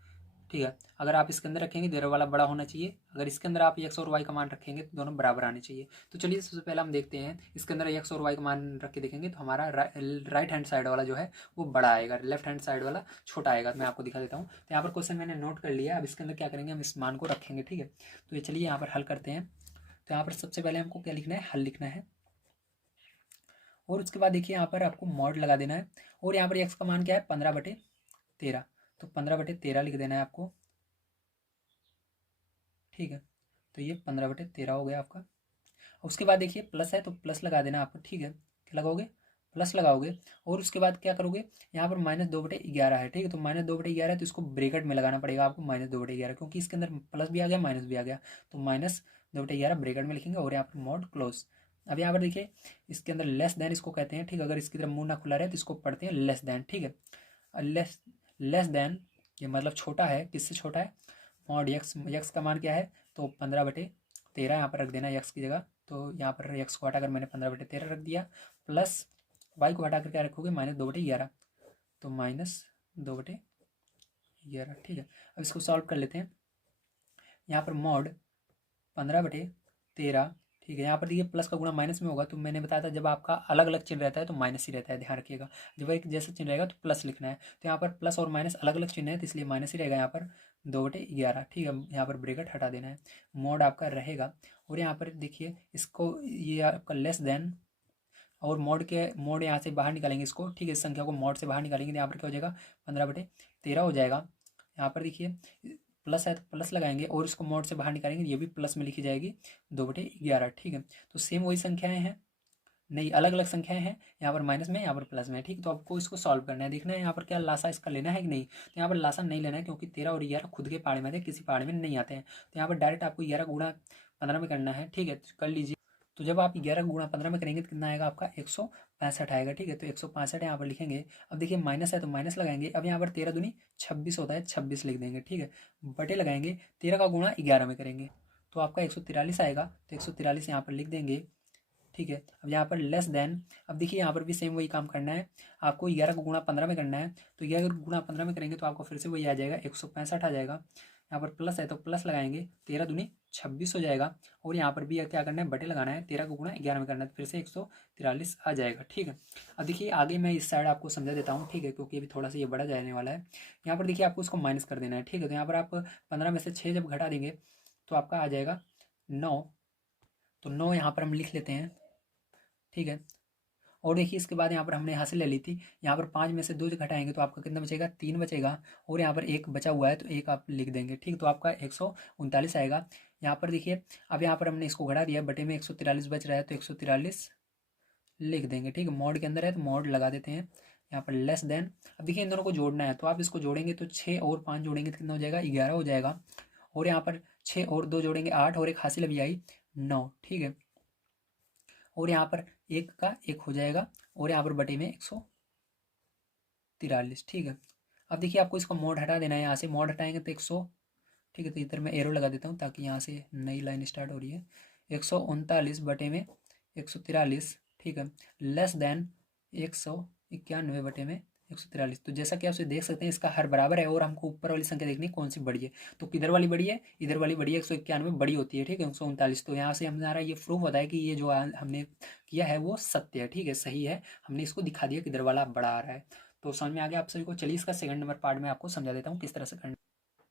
ठीक है। अगर आप इसके अंदर रखेंगे तो वाला बड़ा होना चाहिए, अगर इसके अंदर आप x और y का मान रखेंगे तो दोनों बराबर आने चाहिए। तो चलिए सबसे पहले हम देखते हैं, इसके अंदर x और y का मान रख के देखेंगे तो हमारा राइट हैंड साइड वाला जो है वो बड़ा आएगा, लेफ्ट हैंड साइड वाला छोटा आएगा। मैं आपको दिखा देता हूँ। तो यहाँ पर क्वेश्चन मैंने नोट कर लिया, अब इसके अंदर क्या करेंगे हम इस मान को रखेंगे, ठीक है। तो ये चलिए यहाँ पर हल करते हैं। तो यहाँ पर सबसे पहले हमको क्या लिखना है, हल लिखना है, और उसके बाद देखिए यहाँ पर आपको मॉड लगा देना है, और यहाँ पर x का मान क्या है 15/13, तो 15/13 लिख देना है आपको, ठीक है। तो ये 15/13 हो गया आपका। उसके बाद देखिए प्लस है तो प्लस लगा देना आपको, ठीक है। क्या लगाओगे, प्लस लगाओगे, और उसके बाद क्या करोगे, यहाँ पर -2/11 है, ठीक है। तो -2/11 है तो इसको ब्रेकेट में लगाना पड़ेगा आपको -2/11, क्योंकि इसके अंदर प्लस भी आ गया माइनस भी आ गया, तो -2/11 ब्रेकेट में लिखेंगे, और यहाँ पर मॉड क्लोज। अब यहाँ पर देखिए इसके अंदर लेस देन इसको कहते हैं, ठीक है। अगर इसकी तरफ मुंह ना खुला रहे तो इसको पढ़ते हैं लेस देन, ठीक है। लेस देन ये मतलब छोटा है, किससे छोटा है, मॉड यक्स का मान क्या है, तो 15/13 यहाँ पर रख देना यक्स की जगह। तो यहाँ पर यक्स को हटाकर मैंने 15/13 रख दिया, प्लस वाई को हटाकर क्या रखोगे -2/11, तो -2/11, ठीक है। अब इसको सॉल्व कर लेते हैं। यहाँ पर मॉड 15/13, ठीक है। यहाँ पर देखिए प्लस का गुणा माइनस में होगा, तो मैंने बताया था जब आपका अलग अलग चिन्ह रहता है तो माइनस ही रहता है, ध्यान रखिएगा। जब एक जैसा चिन्ह रहेगा तो प्लस लिखना है, तो यहाँ पर प्लस और माइनस अलग अलग चिन्ह है तो इसलिए माइनस ही रहेगा यहाँ पर 2/11, ठीक है। यहाँ पर ब्रेकेट हटा देना है, मोड आपका रहेगा। और यहाँ पर देखिए इसको ये आपका लेस देन और मोड यहाँ से बाहर निकालेंगे इसको, ठीक है, इस संख्या को मोड से बाहर निकालेंगे तो यहाँ पर क्या हो जाएगा 15/13 हो जाएगा। यहाँ पर देखिए प्लस है तो प्लस लगाएंगे और इसको मोड से बाहर निकालेंगे, ये भी प्लस में लिखी जाएगी 2/11, ठीक है। तो सेम वही संख्याएं हैं, नहीं अलग अलग संख्याएं हैं, यहाँ पर माइनस में यहाँ पर प्लस में, ठीक। तो आपको इसको सॉल्व करना है, देखना है यहाँ पर क्या लासा इसका लेना है कि नहीं। तो यहाँ पर लासा नहीं लेना है क्योंकि 13 और 11 खुद के पहाड़ में थे, किसी पहाड़ में नहीं आते हैं। तो यहाँ पर डायरेक्ट आपको 11 गुणा 15 में करना है, ठीक है, तो कर लीजिए। तो जब आप 11 गुणा 15 में करेंगे तो कितना आएगा आपका 165 आएगा, ठीक है। तो 165 यहाँ पर लिखेंगे। अब देखिए माइनस है तो माइनस लगाएंगे। अब यहाँ पर 13 दूनी 26 होता है, 26 लिख देंगे, ठीक है। बटे लगाएंगे, 13 का गुणा 11 में करेंगे तो आपका 143 आएगा। तो 143 यहाँ पर लिख देंगे, ठीक है। अब यहाँ पर लेस देन, अब देखिए यहाँ पर भी सेम वही काम करना है, आपको 11 को गुणा 15 में करना है। तो 11 को गुणा 15 में करेंगे तो आपको फिर से वही आ जाएगा 165 आ जाएगा। यहाँ पर प्लस है तो प्लस लगाएंगे, 13 दूनी 26 हो जाएगा। और यहाँ पर भी क्या करना है, बटे लगाना है, 13 को गुणा 11 में करना है तो फिर से 143 आ जाएगा, ठीक है। अब देखिए आगे मैं इस साइड आपको समझा देता हूँ, ठीक है, क्योंकि अभी थोड़ा सा ये बड़ा जाने वाला है। यहाँ पर देखिए आपको इसको माइनस कर देना है, ठीक है। तो यहाँ पर आप 15 में से 6 जब घटा देंगे तो आपका आ जाएगा 9। तो 9 यहाँ पर हम लिख लेते हैं, ठीक है। और देखिए इसके बाद यहाँ पर हमने यहाँ से ले ली थी, यहाँ पर 5 में से 2 घटाएंगे तो आपका कितना बचेगा, 3 बचेगा। और यहाँ पर 1 बचा हुआ है तो 1 आप लिख देंगे, ठीक। तो आपका 139 आएगा। यहाँ पर देखिए अब यहाँ पर हमने इसको घटा दिया, बटे में 143 बच रहा है तो 143 लिख देंगे, ठीक है। मोड के अंदर है तो मोड लगा देते हैं। यहाँ पर लेस देन, अब देखिए इन दोनों को जोड़ना है तो आप इसको जोड़ेंगे तो 6 और 5 जोड़ेंगे तो कितना हो जाएगा, 11 हो जाएगा। और यहाँ पर 6 और 2 जोड़ेंगे 8 और एक हासिल अभी आई 9, ठीक है। और यहाँ पर 1 का 1 हो जाएगा और यहाँ पर बटे में 143, ठीक है। अब देखिए आपको इसका मोड हटा देना है, यहाँ से मोड हटाएंगे तो 100, ठीक है। तो इधर मैं एरो लगा देता हूँ ताकि यहाँ से नई लाइन स्टार्ट हो रही है। 139 बटे में 143, ठीक है, लेस देन 191 बटे में 143। तो जैसा कि आप देख सकते हैं इसका हर बराबर है और हमको ऊपर वाली संख्या देखनी कौन सी बड़ी है। तो किधर वाली बड़ी है, इधर वाली बड़ी है, 191 बड़ी होती है, ठीक है, 139। तो यहाँ से हमारा ये प्रूफ होता है कि ये जो हमने किया है वो सत्य है, ठीक है, सही है। हमने इसको दिखा दिया किधर वाला बड़ा आ रहा है। तो समझ में आ गया आप सभी को। चलिए इसका सेकंड नंबर पार्ट में आपको समझा देता हूँ किस तरह से करना।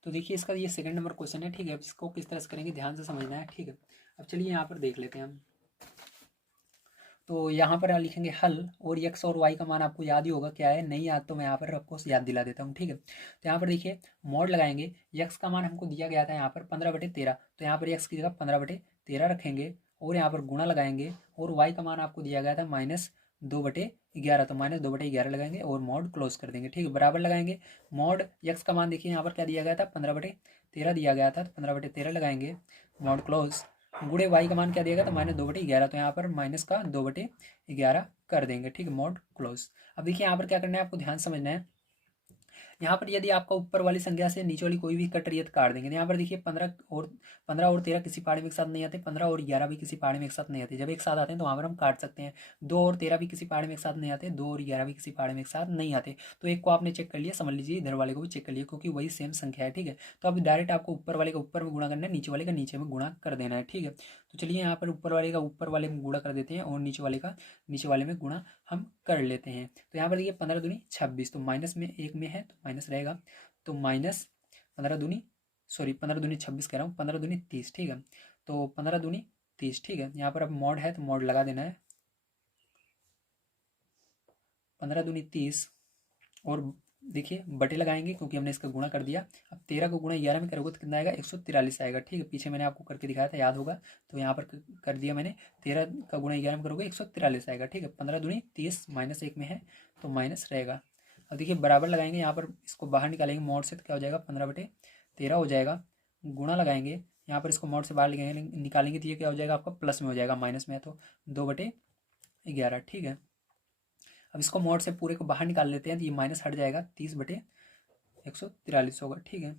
तो देखिए इसका ये सेकंड नंबर क्वेश्चन है, ठीक है। अब इसको किस तरह से करेंगे ध्यान से समझना है, ठीक है। अब चलिए यहाँ पर देख लेते हैं हम। तो यहाँ पर लिखेंगे हल, और एक्स और वाई का मान आपको याद ही होगा क्या है, नहीं याद तो मैं यहाँ पर आपको याद दिला देता हूँ, ठीक है। तो यहाँ पर देखिए मोड लगाएंगे, एक्स का मान हमको दिया गया था यहाँ पर 15/13, तो यहाँ पर एक्स की जगह 15/13 रखेंगे। और यहाँ पर गुणा लगाएंगे, और वाई का मान आपको दिया गया था -2/11, तो -2/11 लगाएंगे और मोड क्लोज कर देंगे, ठीक है। बराबर लगाएंगे, मोड एक्स का मान देखिए यहाँ पर क्या दिया गया था, 15/13 दिया गया था, तो 15/13 लगाएंगे, मोड क्लोज। गुणे वाई का मान क्या दिया गया था, -2/11, तो यहाँ पर माइनस का 2/11 कर देंगे, ठीक है, मोड क्लोज। अब देखिए यहाँ पर क्या करना है, आपको ध्यान समझना है। यहाँ पर यदि आपका ऊपर वाली संख्या से नीचे वाली कोई भी कट रही है तो काट देंगे। तो यहाँ पर देखिए 15 और 13 किसी पहाड़ी में एक साथ नहीं आते, 15 और 11 भी किसी पहाड़ी में एक साथ नहीं आते। जब एक साथ आते हैं तो वहाँ पर हम काट सकते हैं। 2 और 13 भी किसी पहाड़ी में एक साथ नहीं आते, 2 और 11 भी किसी पहाड़ी में एक साथ नहीं आते। तो एक को आपने चेक कर लिया, समझ लीजिए इधर वाले को भी चेक कर लिया, क्योंकि वही सेम संख्या है, ठीक है। तो अब डायरेक्ट आपको ऊपर वाले का ऊपर में गुणा करना है, नीचे वाले का नीचे में गुणा कर देना है, ठीक है। तो चलिए यहाँ पर ऊपर वाले का ऊपर वाले में गुणा कर देते हैं और नीचे वाले का नीचे वाले में गुणा हम कर लेते हैं। तो यहाँ पर देखिए 15 दूनी 26, तो माइनस में एक में है तो माइनस रहेगा, तो माइनस 15 दूनी 26 कह रहा हूँ, 15 दूनी 30, ठीक है। तो 15 दूनी 30, ठीक है। यहाँ पर अब मोड है तो मोड लगा देना है, 15 दूनी 30, और देखिए बटे लगाएंगे क्योंकि हमने इसका गुणा कर दिया। अब 13 को गुणा 11 में करोगे तो कितना आएगा, 143 आएगा, ठीक है। पीछे मैंने आपको करके दिखाया था, याद होगा, तो यहाँ पर कर दिया मैंने। 13 का गुणा 11 में करोगे 143 आएगा, ठीक है। 15 दूनी 30 माइनस एक में है तो माइनस रहेगा। अब देखिए बराबर लगाएंगे, यहाँ पर इसको बाहर निकालेंगे मोड से तो क्या हो जाएगा, 15/13 हो जाएगा। गुणा लगाएंगे, यहाँ पर इसको मोड से बाहर निकालेंगे तो ये क्या हो जाएगा आपका, प्लस में हो जाएगा, माइनस में है तो 2/11, ठीक है। अब इसको मोड से पूरे को बाहर निकाल लेते हैं तो ये माइनस हट जाएगा, 30/143 होगा, ठीक है।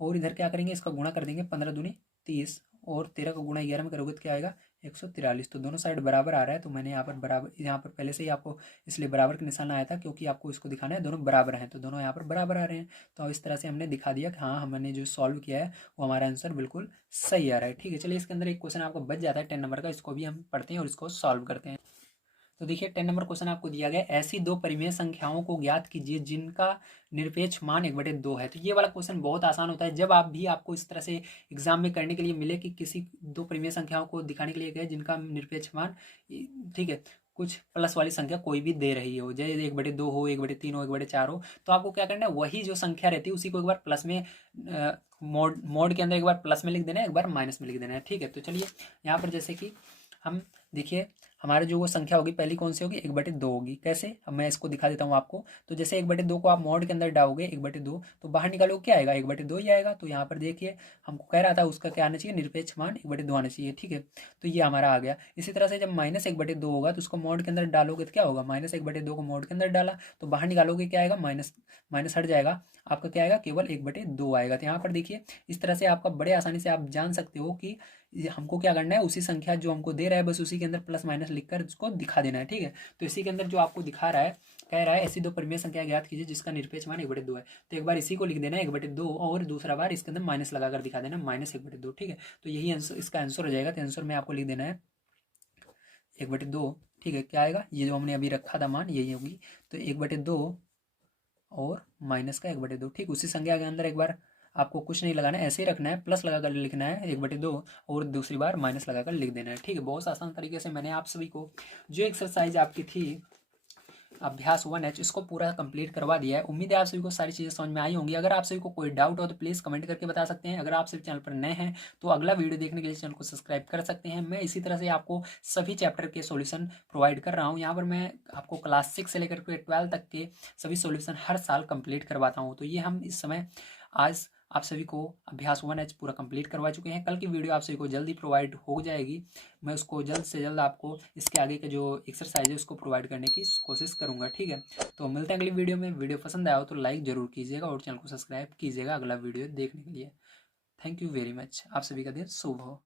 और इधर क्या करेंगे, इसका गुणा कर देंगे, 15 दूनी 30 और 13 का गुणा 11 में करोगे तो क्या आएगा, 143। तो दोनों साइड बराबर आ रहा है, तो मैंने यहाँ पर बराबर, यहाँ पर पहले से ही आपको इसलिए बराबर का निशान आया था क्योंकि आपको इसको दिखाना है दोनों बराबर हैं, तो दोनों यहाँ पर बराबर आ रहे हैं। तो इस तरह से हमने दिखा दिया कि हाँ हमने जो सॉल्व किया है वो हमारा आंसर बिल्कुल सही आ रहा है, ठीक है। चलिए इसके अंदर एक क्वेश्चन आपको बच जाता है 10 नंबर का, इसको भी हम पढ़ते हैं और इसको सॉल्व करते हैं। तो देखिए 10 नंबर क्वेश्चन आपको दिया गया, ऐसी दो परिमेय संख्याओं को ज्ञात कीजिए जिनका निरपेक्ष मान 1/2 है। तो ये वाला क्वेश्चन बहुत आसान होता है, जब आप भी आपको इस तरह से एग्जाम में करने के लिए मिले कि किसी दो परिमेय संख्याओं को दिखाने के लिए गए जिनका निरपेक्ष मान, ठीक है, कुछ प्लस वाली संख्या कोई भी दे रही हो, जैसे 1/2 हो, 1/3 हो, 1/4 हो, तो आपको क्या करना है, वही जो संख्या रहती है उसी को एक बार प्लस में मोड मोड के अंदर एक बार प्लस में लिख देना है, एक बार माइनस में लिख देना है। ठीक है, तो चलिए यहाँ पर जैसे कि हम देखिए हमारे जो वो संख्या होगी पहली कौन सी होगी, 1/2 होगी। कैसे, अब मैं इसको दिखा देता हूँ आपको। तो जैसे 1/2 को आप मोड के अंदर डालोगे 1/2, तो बाहर निकालो क्या आएगा, 1/2 ही आएगा। तो यहाँ पर देखिए हमको कह रहा था उसका क्या आना चाहिए, निरपेक्ष मान 1/2 आना चाहिए। ठीक है, तो ये हमारा आ गया। इसी तरह से जब -1/2 होगा तो उसको मोड के अंदर डालोगे तो क्या होगा, -1/2 को मोड के अंदर डाला तो बाहर निकालोगे क्या आएगा, माइनस माइनस हट जाएगा, आपका क्या आएगा, केवल 1/2 आएगा। तो यहाँ पर देखिए इस तरह से आपका बड़े आसानी से आप जान सकते हो कि हमको क्या करना है, उसी संख्या जो हमको दे रहा है बस उसी के अंदर प्लस माइनस लिखकर उसको दिखा देना है। ठीक है, तो इसी के अंदर जो आपको दिखा रहा है, कह रहा है ऐसी दो परिमेय संख्या ज्ञात कीजिए जिसका निरपेक्ष मान 1/2 है। तो एक बार इसी को लिख देना है 1/2 और दूसरा बार इसके अंदर माइनस लगाकर दिखा देना, -1/2। ठीक है, तो यही आंसर, इसका आंसर हो जाएगा। तो आंसर में आपको लिख देना है 1/2। ठीक है, क्या आएगा, ये जो हमने अभी रखा था मान यही होगी। तो 1/2 और माइनस का 1/2। ठीक, उसी संख्या के अंदर एक बार आपको कुछ नहीं लगाना है, ऐसे ही रखना है, प्लस लगाकर लिखना है 1/2 और दूसरी बार माइनस लगाकर लिख देना है। ठीक है, बहुत आसान तरीके से मैंने आप सभी को जो एक्सरसाइज आपकी थी अभ्यास 1H इसको पूरा कंप्लीट करवा दिया है। उम्मीद है आप सभी को सारी चीज़ें समझ में आई होंगी। अगर आप सभी को कोई डाउट हो तो प्लीज़ कमेंट करके बता सकते हैं। अगर आप सभी चैनल पर नए हैं तो अगला वीडियो देखने के लिए चैनल को सब्सक्राइब कर सकते हैं। मैं इसी तरह से आपको सभी चैप्टर के सॉल्यूशन प्रोवाइड कर रहा हूँ। यहाँ पर मैं आपको क्लास 6 से लेकर के 12 तक के सभी सॉल्यूशन हर साल कंप्लीट करवाता हूँ। तो ये हम इस समय आज आप सभी को अभ्यास 1H पूरा कंप्लीट करवा चुके हैं। कल की वीडियो आप सभी को जल्दी प्रोवाइड हो जाएगी। मैं उसको जल्द से जल्द आपको इसके आगे के जो एक्सरसाइज है उसको प्रोवाइड करने की कोशिश करूंगा। ठीक है, तो मिलते हैं अगली वीडियो में। वीडियो पसंद आया हो तो लाइक जरूर कीजिएगा और चैनल को सब्सक्राइब कीजिएगा अगला वीडियो देखने के लिए। Thank you very much. आप सभी का दिन शुभ हो।